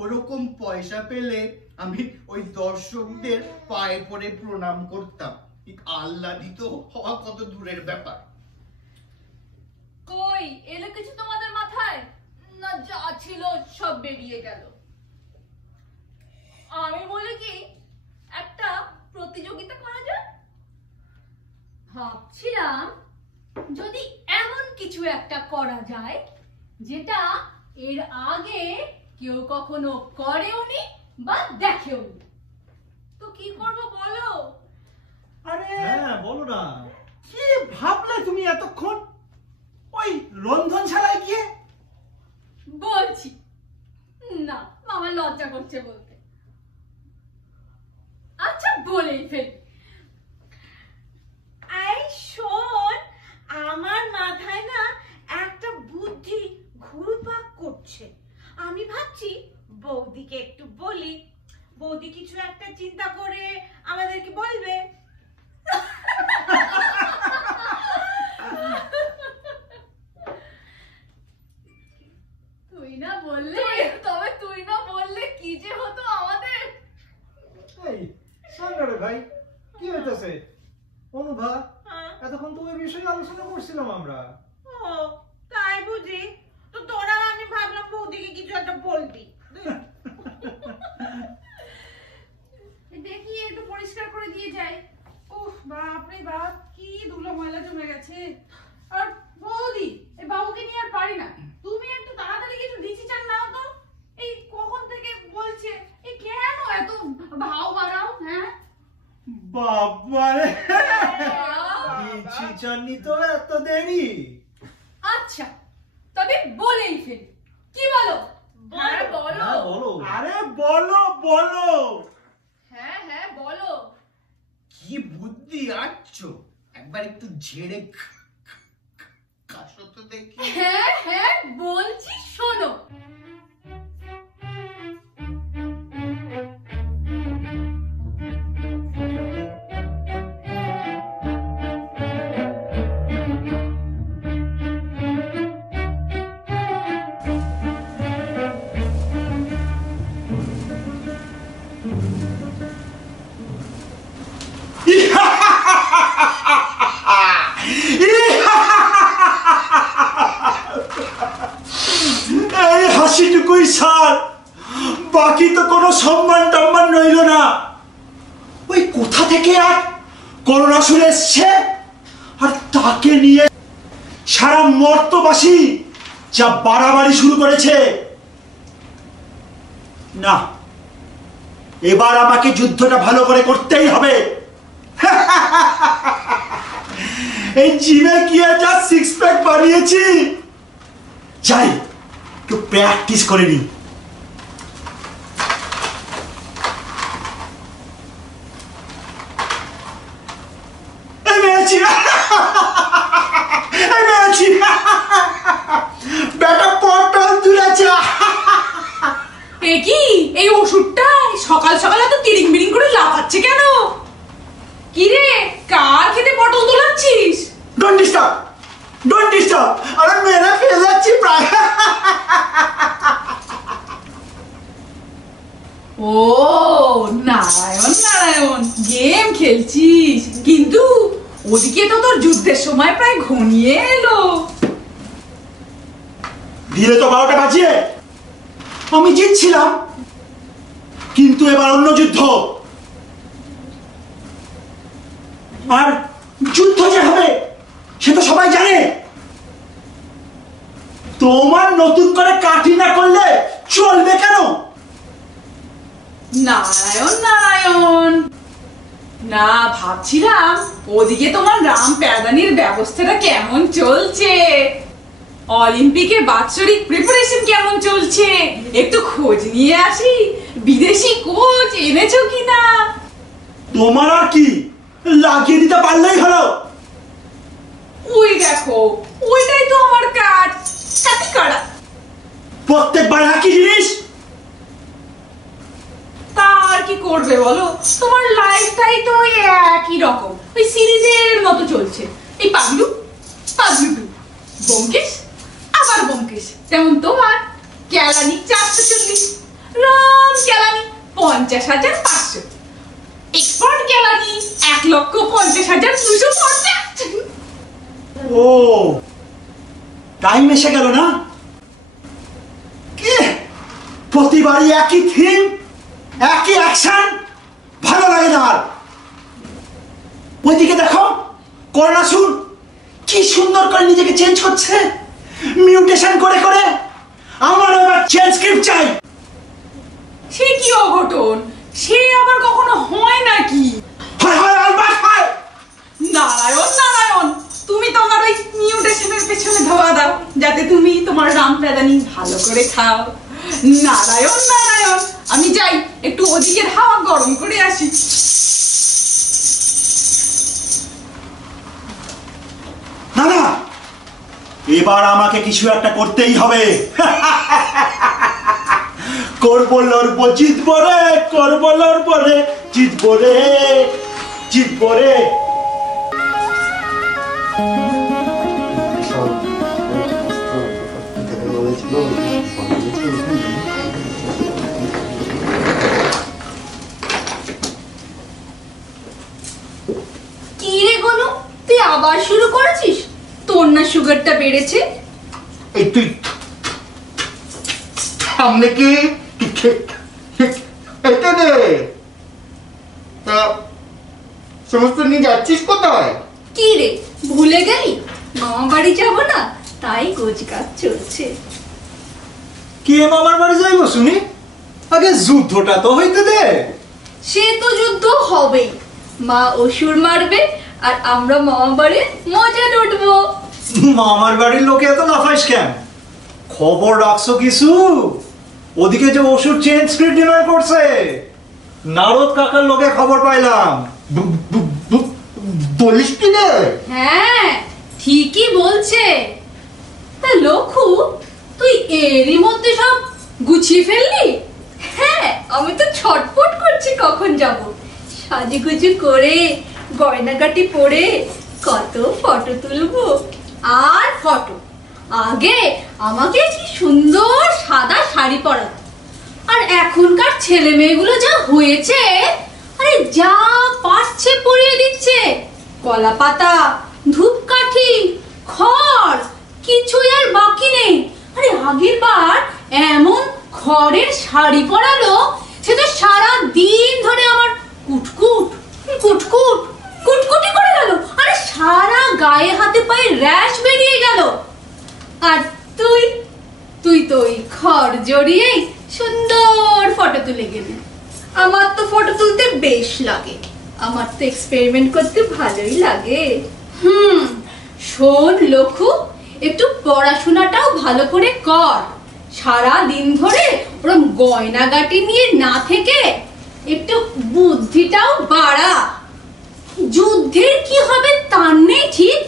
ওরকম পয়সা পেলে আমি ওই দর্শকদের পায়ে পড়ে প্রণাম করতাম। আহ্লাদিত হওয়া কত দূরের ব্যাপার। কই এলো কিছু তোমাদের মাথায়? না, যা ছিল সব বেরিয়ে গেল। আমি বলি কি, একটা প্রতিযোগিতা করা যায়। ভাবছিলাম যদি এমন কিছু একটা করা যায় যেটা এর আগে কেউ কখনো করেওনি বা দেখেওনি। তো কি করব বলো? আরে হ্যাঁ, বলো না। কি ভাবলে তুমি এতক্ষণ? ওই রন্ধন ছাড়াই গিয়ে বলছি না, মামা লজ্জা করছে বলতে। আচ্ছা বলেই ফেলি। এই শোন, আমার মাথায় না একটা বুদ্ধি ঘুরপাক করছে। আমি ভাবছি বৌদিকে একটু বলি, বৌদি কিছু একটা চিন্তা করে আমাদেরকে বলবে। তুই না বললে, তবে তুই না বললে কি যে হতো আমাদের। এই সামনে ভাই, কি হইতেছে? অনুভা, এতক্ষণ তো ওই বিষয়ে আলোচনা করছিলাম আমরা। ও তাই বুঝি? তো তোরা, আমি ভাবলাম বৌদিকে কিছু একটা বলবি। দেখি একটু পরিষ্কার করে দিয়ে যাই। উফ, বাপরে বাপ, কি ধুলো ময়লা জমে গেছে। আর বৌদি, এই বাবুকে নিয়ে আর পারি না, তুমি একটু তাড়াতাড়ি কিছু ডিসিশন নাও তো। এই কখন থেকে বলছে, এই কেন এত ভাও বাড়াও? হ্যাঁ বাবারে, ডিসিশন নিতে এত দেরি? আচ্ছা তবে বলেই ফেলি, কি বলো? বলো। আরে বলো বলো। হ্যাঁ হ্যাঁ বলো। কি বুদ্ধি আছো, একবার একটু ঝেড়ে কাশো তো দেখি। হ্যাঁ হ্যাঁ বলছি, শোনো। এই হাসিটুকুই ছাড়, বাকি তো কোনো সম্মান টম্মান রইল না। ওই কোথা থেকে আর করুণাসুর এসছে, আর তাকে নিয়ে সারা মর্তবাসী যা বাড়াবাড়ি শুরু করেছে। না, এবার আমাকে যুদ্ধটা ভালো করে করতেই হবে। এই জিমে গিয়ে যা সিক্স প্যাক বানিয়েছি, যাই একটু প্র্যাকটিস করে নি। বেটা পটল তুলেছে। কি এই ওষুধটা সকাল সকাল এত তিরিং বিরিং করে লাফাচ্ছে কেন? কি রে, কার খেতে পটল তোলাচ্ছিস? Don't disturb, don't disturb. আরে মেরে ফেলেছি প্রায়। ও নারায়ণ নারায়ণ, গেম খেলছিস, কিন্তু ওদিকে তো তোর যুদ্ধের সময় প্রায় ঘনিয়ে এলো। দিলে তো 12টা বাজিয়ে। আমি জিতছিলাম, কিন্তু এবার অন্য যুদ্ধ। আর যুদ্ধ যে হবে সে তো সবাই জানে। তোমার নতুন করে কাঠি না করলে চলবে কেন? নারায়ণ নারায়ণ, না ভাবছিলাম ওদিকে তোমার রাম প্যাদানির ব্যবস্থাটা কেমন চলছে, অলিম্পিকে বাৎসরিক প্রিপারেশন কেমন চলছে, একটু খোঁজ নিয়ে আসি, বিদেশি কোচ এনেছো কিনা। তোমার আর কি, লাগিয়ে দিতে পারলেই হলো। ওই দেখো, ওইটাই তো আমার কাজ, সাথে করা। প্রত্যেকবার একই জিনিস। তার কি করবে বলো, তোমার লাইফটাই তো ওই একই রকম, ওই সিরিজের মতো চলছে। এই পাগলু পাগলু টু, ব্যোমকেশ আবার ব্যোমকেশ, তেমন তোমার কেলানি 440, রাম কেলানি 50,500, এক্সপার্ট কেলানি 1,50,250। ও, টাইম এসে গেল না? কি প্রতিবারই একই থিম, একই অ্যাকশন, ভালো লাগে না আর। ওইদিকে দেখো, করুণাসুর কি সুন্দর করে নিজেকে চেঞ্জ করছে, মিউটেশন করে করে। আমার এবার চেঞ্জ স্ক্রিপ্ট চাই। সে কি অঘটন, সে আবার কখনো হয় নাকি? হয় হয়, আলবাত হয়। নারায়ণ নারায়ণ, তুমি তোমার ওই মিউটেশনের পেছনে ধোয়া দাও, যাতে তুমি তোমার রাম প্যাদানি ভালো করে খাও। নারায়ণ নারায়ণ, আমি যাই একটু ওদিকের হাওয়া গরম করে আসি। না না, এবার আমাকে কিছু একটা করতেই হবে। করবো লড়বো জিতবো রে, করবো লড়বো রে, জিতবো রে, জিতবো রে। কি রে গোলু, তুই আবার শুরু করেছিস? তোর না সুগারটা বেড়েছে? এই তুই সামনে কি এটা রে, সমস্ত নিয়ে যাচ্ছিস কোথায়? কি রে ভুলে গেলি মামা বাড়ি যাব না, তাই গোছগাছ চলছে। কে মামার বাড়ি যাইব শুনি? আগে যুদ্ধটা তো হইতে দে। সে তো যুদ্ধ হবেই, মা অসুর মারবে আর আমরা মামা বাড়ির মজা লুটবো। মামার বাড়ির লোকে এত লাফাইস কেন? খবর রাখছো কিছু? ওদিকে যে অসুর চেঞ্জ স্ক্রিপ্ট ডিমান্ড করছে, নারদ কাকার লোকে খবর পাইলাম। বলিস কি রে? হ্যাঁ ঠিকই বলছে। তা লক্ষু, তুই এরই মধ্যে সব গুছিয়ে ফেললি? হ্যাঁ আমি তো ছটফট করছি কখন যাব। সাজুগুজু করে গয়নাগাটি পরে কত ফটো তুলবো। আর ফটো আগে আমাকে কি সুন্দর সাদা শাড়ি পরাতো, আর এখনকার ছেলে মেয়েগুলো যা হয়েছে, আরে যা পারছে পরিয়ে দিচ্ছে। কলা পাতা, ধূপকাঠি, খড়, কিছুই আর বাকি নেই। আরে আগের বার এমন খড়ের শাড়ি পরালো, সেটা সারা দিন ধরে আমার কুটকুট কুটকুট কুটকুটি করে গেল। আরে সারা গায়ে হাতে পায়ে র্যাশ বেরিয়ে গেল। আর তুই তুই তো ওই খড় জড়িয়ে সুন্দর ফটো তুলে গেলি। আমার তো ফটো তুলতে বেশ লাগে, আমার তো এক্সপেরিমেন্ট করতে ভালোই লাগে। শোন লক্ষু, একটু পড়াশোনাটাও ভালো করে কর। সারা দিন ধরে ওরকম গয়নাগাটি নিয়ে না থেকে একটু বুদ্ধিটাও বাড়া। যুদ্ধের কি হবে তার নেই ঠিক,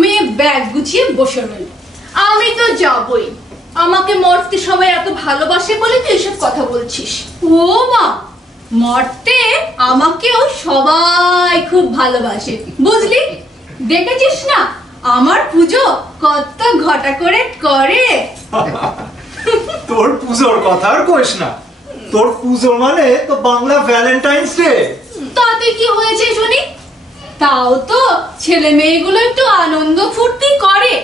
মেয়ে ব্যাগ গুছিয়ে বসে রইল। আমি তো যাবই, আমাকে মরতে সবাই এত ভালোবাসে বলে তুই এসব কথা বলছিস। ও মা, মরতে আমাকেও সবাই খুব ভালোবাসে বুঝলি। দেখেছিস না আমার পুজো কত ঘটা করে করে। তোর পুজোর কথা আর কইস না। তোর পুজো মানে তো বাংলা ভ্যালেন্টাইন্স ডে। তাতে কি হয়েছে শুনি? তাও তো ছেলে মেয়েগুলো একটু আনন্দ ফুর্তি করে।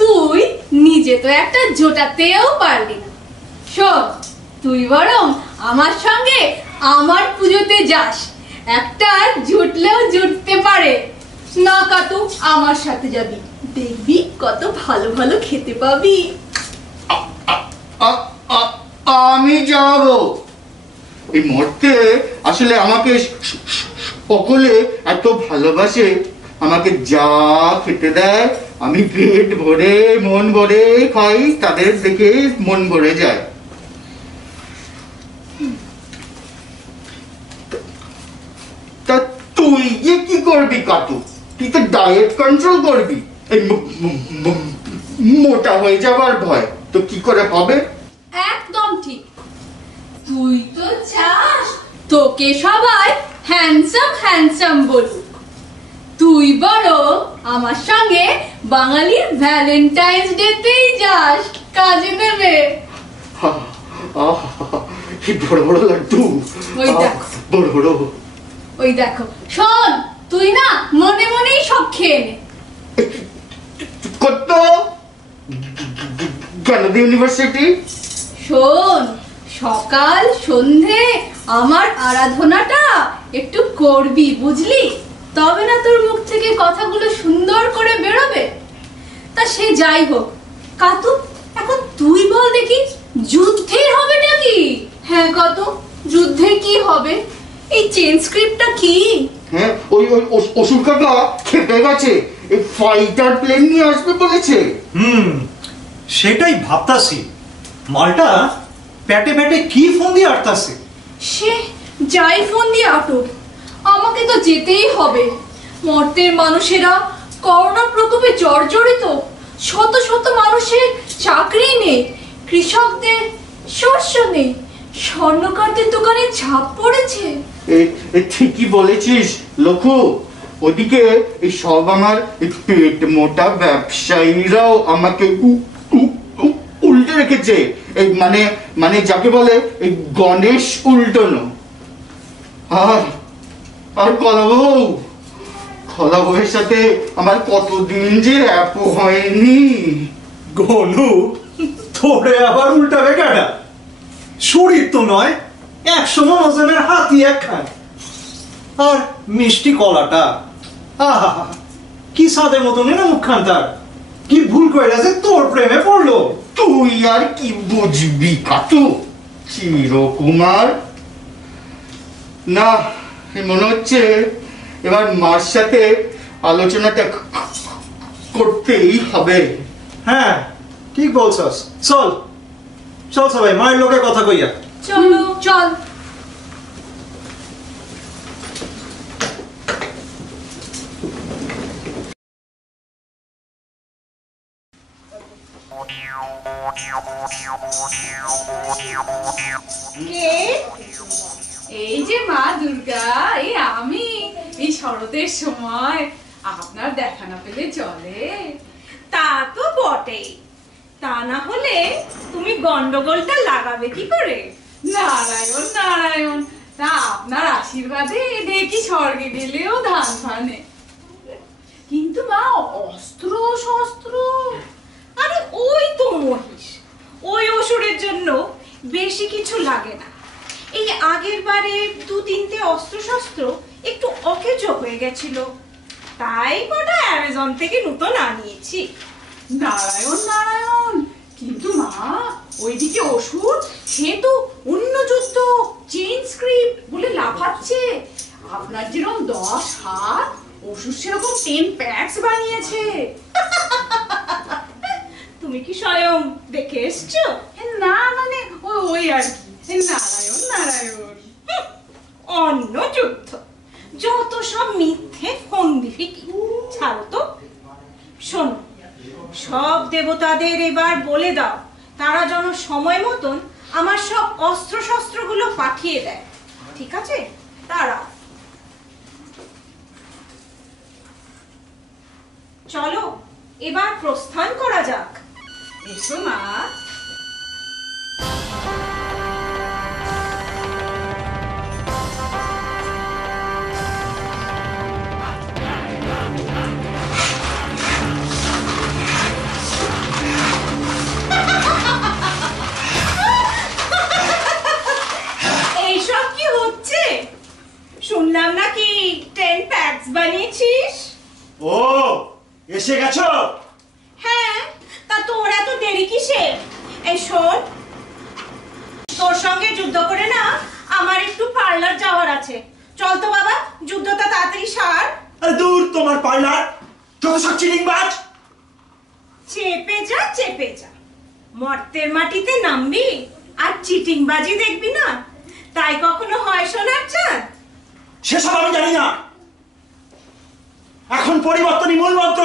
তুই নিজে তো একটা জোটাতেও পারলি না। শোন, তুই বরং আমার সঙ্গে আমার পুজোতে যাস, একটা জুটলেও জুটতে পারে না। কাতু আমার সাথে যাবি, দেখবি কত ভালো ভালো খেতে পাবি। আমি যাব। এই মরতে আসলে আমাকে সকলে এত ভালোবাসে, আমাকে যা খেতে দেয় আমি পেট ভরে মন ভরে খাই, তাদের দেখে মন ভরে যায়। তা তুই যে কি করবি কাতু? তুই তো ডায়েট কন্ট্রোল করবি। এই মোটা হয়ে যাওয়ার ভয় তো কি করে হবে? একদম ঠিক। তুই তো চাস তোকে সবাই হ্যান্ডসাম হ্যান্ডসাম বলুক। তুই বরং আমার সঙ্গে বাঙালির ভ্যালেন্টাইন্স ডেতেই যাস, কাজে নেবে। বড় বড় লাড্ডু, ওই দেখো বড় বড়। ওই দেখো, শোন তুই না মনে মনেই সব খেয়ে নে। কত গান্ধী ইউনিভার্সিটি। শোন, সকাল সন্ধে আমার আরাধনাটা একটু করবি বুঝলি, তবে না তোর মুখ থেকে কথাগুলো সুন্দর করে বেরোবে। তা সে যাই হোক কাতু, এখন তুই বল দেখি যুদ্ধের হবেটা কি? হ্যাঁ কাতু, যুদ্ধে কি হবে? এই চেন স্ক্রিপ্টটা কি? হ্যাঁ, ওই অসুর কাকা খেপে গেছে, এই ফাইটার প্লেন নিয়ে আসবে বলেছে। সেটাই ভাবতাছি, মালটা পেটে পেটে কি ফোন দিয়ে আটতাছে। সে যাই ফোন দিয়ে আটক, আমাকে তো যেতেই হবে। মর্তের মানুষেরা করোনা প্রকোপে জর্জরিত, শত শত মানুষের চাকরি নেই, কৃষকদের শস্য নেই, স্বর্ণকারদের দোকানে ঝাঁপ পড়েছে। ঠিকই বলেছিস লক্ষু। ওদিকে এই সব আমার পেট মোটা ব্যবসায়ীরাও আমাকে উল্টে রেখেছে। এই মানে মানে যাকে বলে এই গণেশ উল্টোনো। আর খলা বউয়ের সাথে আমার কতদিন যে অ্যাপ হয়নি। গনু, তোরে আবার উল্টাবে কেডা? শরীর তো নয়, 100 মন ওজনের হাতি একখান। আর মিষ্টি কলাটা, আহা কি সাদের মতন না মুখখান তার। কি ভুল করে যে তোর প্রেমে পড়লো। তুই আর কি বুঝবি কাতু, চিরকুমার। না, মনে হচ্ছে এবার মার সাথে আলোচনাটা করতেই হবে। হ্যাঁ ঠিক বলছস, চল চল সবাই মায়ের লোকে কথা কইয়া। চলো চল। এই যে মা দুর্গা, এই আমি এই শরতের সময় আপনার দেখা না পেলে চলে? তা তো বটেই, তা না হলে তুমি গন্ডগোলটা লাগাবে কি করে? নারায়ণ নারায়ণ, তা আপনার আশীর্বাদে দেখি স্বর্গে গেলেও ধান ফানে। কিন্তু মা অস্ত্র শস্ত্র, আরে ওই তো মহিষ, ওই অসুরের জন্য বেশি কিছু লাগে না। এই আগের বারে 2-3টে অস্ত্রশস্ত্র একটু অকেজো হয়ে গেছিল, তাই কটা অ্যামাজন থেকে নতুন আনিয়েছি। নারায়ণ নারায়ণ, কিন্তু মা ওইদিকে অসুর, সে তো অন্য যুদ্ধ চেইন স্ক্রিপ্ট বলে লাফাচ্ছে। আপনার যেরকম 10 হাত, অসুর সেরকম 10 প্যাডস বানিয়েছে। তুমি কি স্বয়ং দেখে এসছো? না মানে ওই আর কি। নারায়ণ নারায়ণ, অন্য যুদ্ধ, যত সব মিথ্যে ফন্দি ফিকি। ছাড়ো তো। শোনো, সব দেবতাদের এবার বলে দাও তারা যেন সময় মতন আমার সব অস্ত্র শস্ত্রগুলো পাঠিয়ে দেয়, ঠিক আছে? তারা চলো এবার প্রস্থান করা যাক। এসো মা। এইসব কি হচ্ছে? শুনলাম নাকি 10 প্যাডস বানিয়েছিস। ও এসে গেছো? হ্যাঁ, তা তোর এত দেরি কিসে? এই শোন, তোর সঙ্গে যুদ্ধ করে না আমার একটু পার্লার যাওয়ার আছে। চল তো বাবা, যুদ্ধটা তাড়াতাড়ি সার। আরে দূর তোমার পার্লার, যত সব চিটিংবাজ। চেপে যা চেপে যা, মর্তের মাটিতে নামবি আর চিটিংবাজি দেখবি না, তাই কখনো হয় সোনার চাঁদ? সেসব আমি জানি না। এখন পরিবর্তনই মূল মন্ত্র।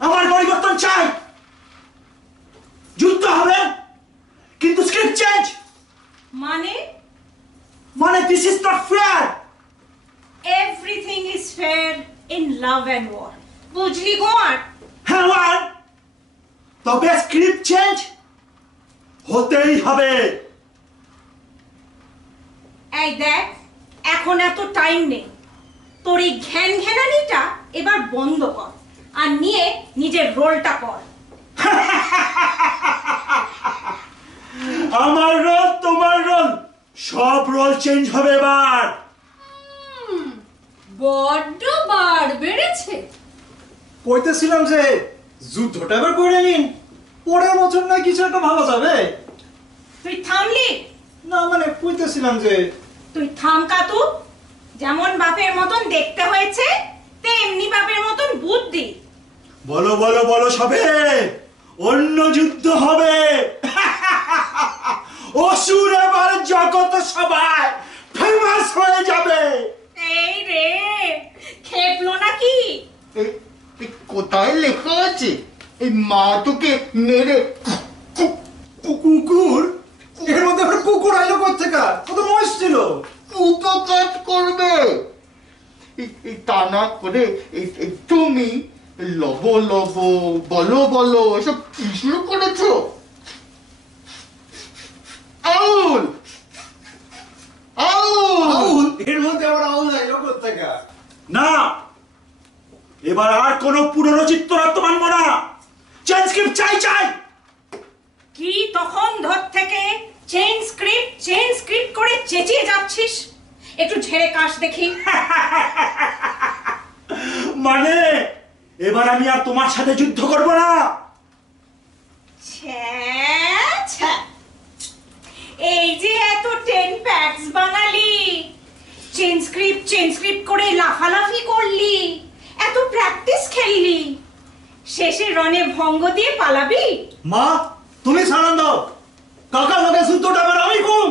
আমার পরিবর্তন চাই। যুদ্ধ হবে কিন্তু স্ক্রিপ্ট চেঞ্জ। মানে this is not fair. Everything is fair in love and war, বুঝলি গোয়ার? হ্যাঁ ওয়ার, তবে স্ক্রিপ্ট চেঞ্জ হতেই হবে। এই দেখ, এখন এত টাইম নেই, তোর এই ঘ্যান ঘ্যানানিটা এবার বন্ধ কর আর নিয়ে নিজের রোলটা কর। আমার রোল, তোমার রোল, সব রোল চেঞ্জ হবে এবার। বড্ড বার বেড়েছে। কইতেছিলাম যে যুদ্ধটা এবার করে নিন, পরের বছর না কিছু একটা ভালো যাবে। তুই থামলি না? মানে কইতেছিলাম যে তুই থাম কাতু। যেমন বাপের মতন দেখতে হয়েছে তেমনি বাপের মতন বুদ্ধি। বলো বলো বলো সবে, অন্য যুদ্ধ হবে। অসুর এবার জগৎ সবাই ফেমাস হয়ে যাবে। এই রে, খেপলো নাকি? কোথায় লেখা আছে এই মা তোকে মেরে? কুকুর? এর মধ্যে আবার কুকুর আইলো কোত্থেকে? ও তো মহিষ ছিল। উপকার করবে তা না করে তুমি লব লব বলো বলো এসব কি শুরু করেছো? আউল আউল? এর মধ্যে আবার আউল আইলো কোত্থেকে? না, এবার আর কোন পুরনো চিত্রনাট্য মানব না। চেঞ্জ স্ক্রিপ্ট চাই চাই। কি তখন ধর থেকে চেইন স্ক্রিপ্ট করে চেঁচিয়ে যাচ্ছিস? একটু ঝেড়ে কাশ দেখি। মানে এবার আমি আর তোমার সাথে যুদ্ধ করব না। এই যে এত 10 প্যাকস বানালি, চেন স্ক্রিপ্ট করে লাফালাফি করলি, এত প্র্যাকটিস খেললি, শেষে রনে ভঙ্গ দিয়ে পালাবি? মা তুমি সালাম দাও, কাকা লোকে সুতোটা এবার আমি কম।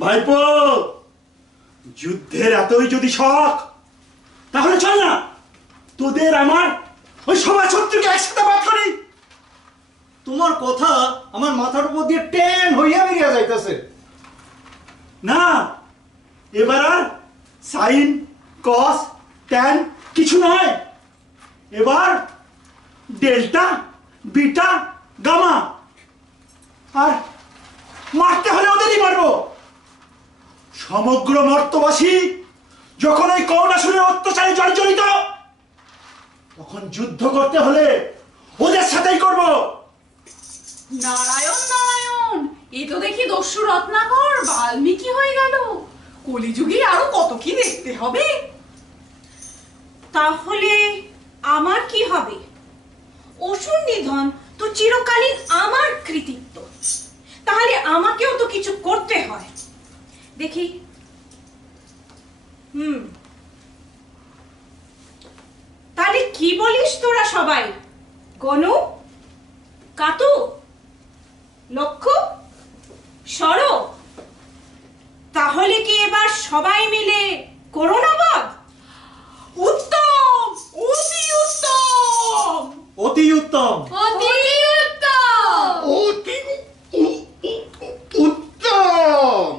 ভাইপো যুদ্ধের এতই যদি শখ, তাহলে চল না তোদের আমার ওই সবাই শত্রুকে একসাথে বাদ করি। তোমার কথা আমার মাথার উপর দিয়ে টেন হইয়া বেরিয়ে যাইতেছে। না এবার আর সাইন কস ট্যান কিছু নয়, এবার ডেল্টা বিটা গামা, আর মারতে হলে ওদেরই মারবো। সমগ্র মর্তবাসী যখন এই করুণাসুরের অত্যাচারে জর্জরিত, তখন যুদ্ধ করতে হলে ওদের সাথেই করব। নারায়ণ নারায়ণ, এই তো দেখি দস্যু রত্নাকর বাল্মীকি হয়ে গেল। কলিযুগে আরো কত কি দেখতে হবে। তাহলে আমার কি হবে? অসুর নিধন তো চিরকালীন আমার কৃতিত্ব, তাহলে আমাকেও তো কিছু করতে হয়। দেখি তাহলে কি বলিস তোরা সবাই? গনু, কাতু, লক্ষ্য, সর, তাহলে কি এবার সবাই মিলে করোনাবাদ? উত্তম, অতি উত্তম, অতি উত্তম, অতি উত্তম, অতি উত্তম।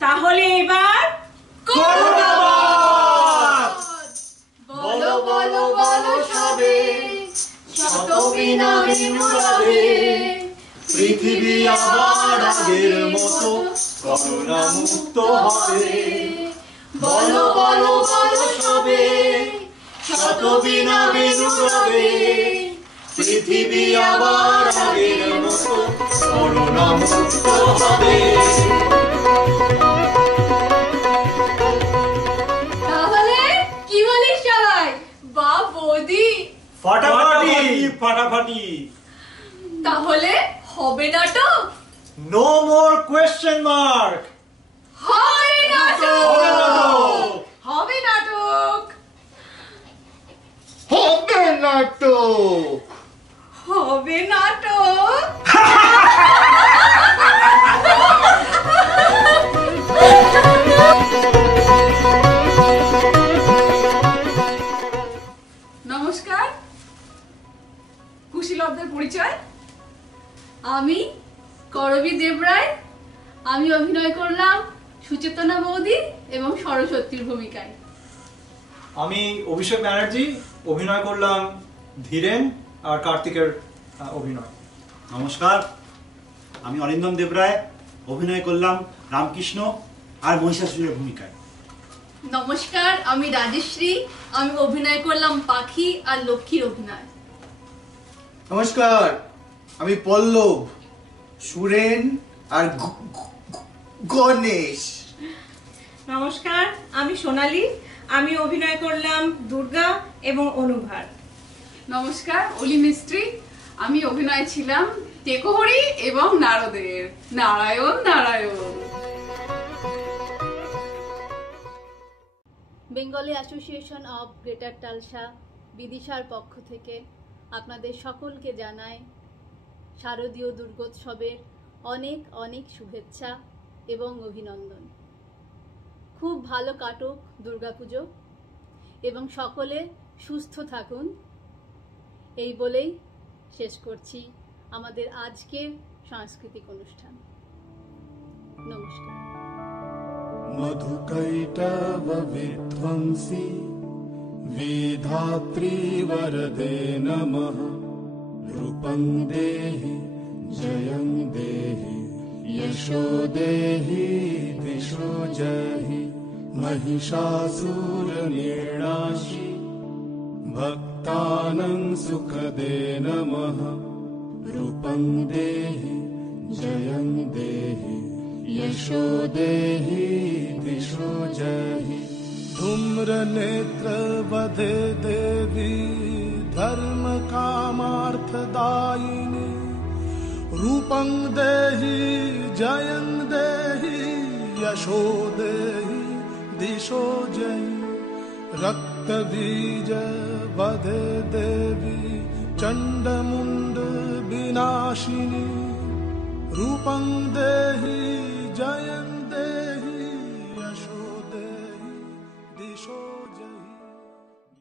তাহলে এবার করোনাবাদ। বলো বলো বলো সবে, শত বিনামে নীরবে, পৃথিবী আবার আগের মতো করোনা মুক্ত হবে। বলো বলো বলো সবে, শত বিনামে নীরবে, পৃথিবী আবার আগের মতো করোনা মুক্ত হবে। তাহলে কি বলিস সবাই? বা বৌদি, ফাটাফাটি ফাটাফাটি। তাহলে হবে নাটক? No more question mark. হবে নাটক, হবে নাটক, হবে নাটক, হবে নাটক। নমস্কার, কুশীলবদের পরিচয়। আমি করবী দেবরায়, আমি অভিনয় করলাম সুচেতনা বৌদি এবং সরস্বতীর ভূমিকায়। আমি অভিষেক ব্যানার্জি, অভিনয় করলাম ধীরেন আর কার্তিকের অভিনয়। নমস্কার, আমি অরিন্দম দেবরায়, অভিনয় করলাম রামকৃষ্ণ আর মহিষাসুরের ভূমিকায়। নমস্কার, আমি রাজশ্রী, আমি অভিনয় করলাম পাখি আর লক্ষ্মীর অভিনয়। নমস্কার, আমি পল্লব, সুরেন আর গণেশ। নমস্কার, আমি সোনালী, আমি অভিনয় করলাম দুর্গা এবং অনুভার। নমস্কার, অলি মিস্ত্রি, আমি অভিনয় ছিলাম টেকোহরি এবং নারদের। Narayan Narayan. Bengali association of greater Tulsa বিদিশার পক্ষ থেকে আপনাদের সকলকে জানাই শারদীয় দুর্গোৎসবের অনেক অনেক শুভেচ্ছা এবং অভিনন্দন। খুব ভালো কাটুক দুর্গাপুজো এবং সকলে সুস্থ থাকুন, এই বলেই শেষ করছি আমাদের আজকের সাংস্কৃতিক অনুষ্ঠান। নমস্কার। मधुकैटव विध्वंसी विधात्री वरदे नमः। रूपं देहि जयं देहि यशो देहि दिशो जहि। महिषासुरनिर्णाशि भक्तानां सुखदे नमः। रूपं देहि जयं देहि यशो देहि दिशो जहि धूम्र नेत्र वधे देवी धर्म कामार्थदायिनी रूपं देहि जयं देहि यशो देहि दिशो जहि रक्त बीज वधे देवी चंडमुंड विनाशिनी रूपं देहि जय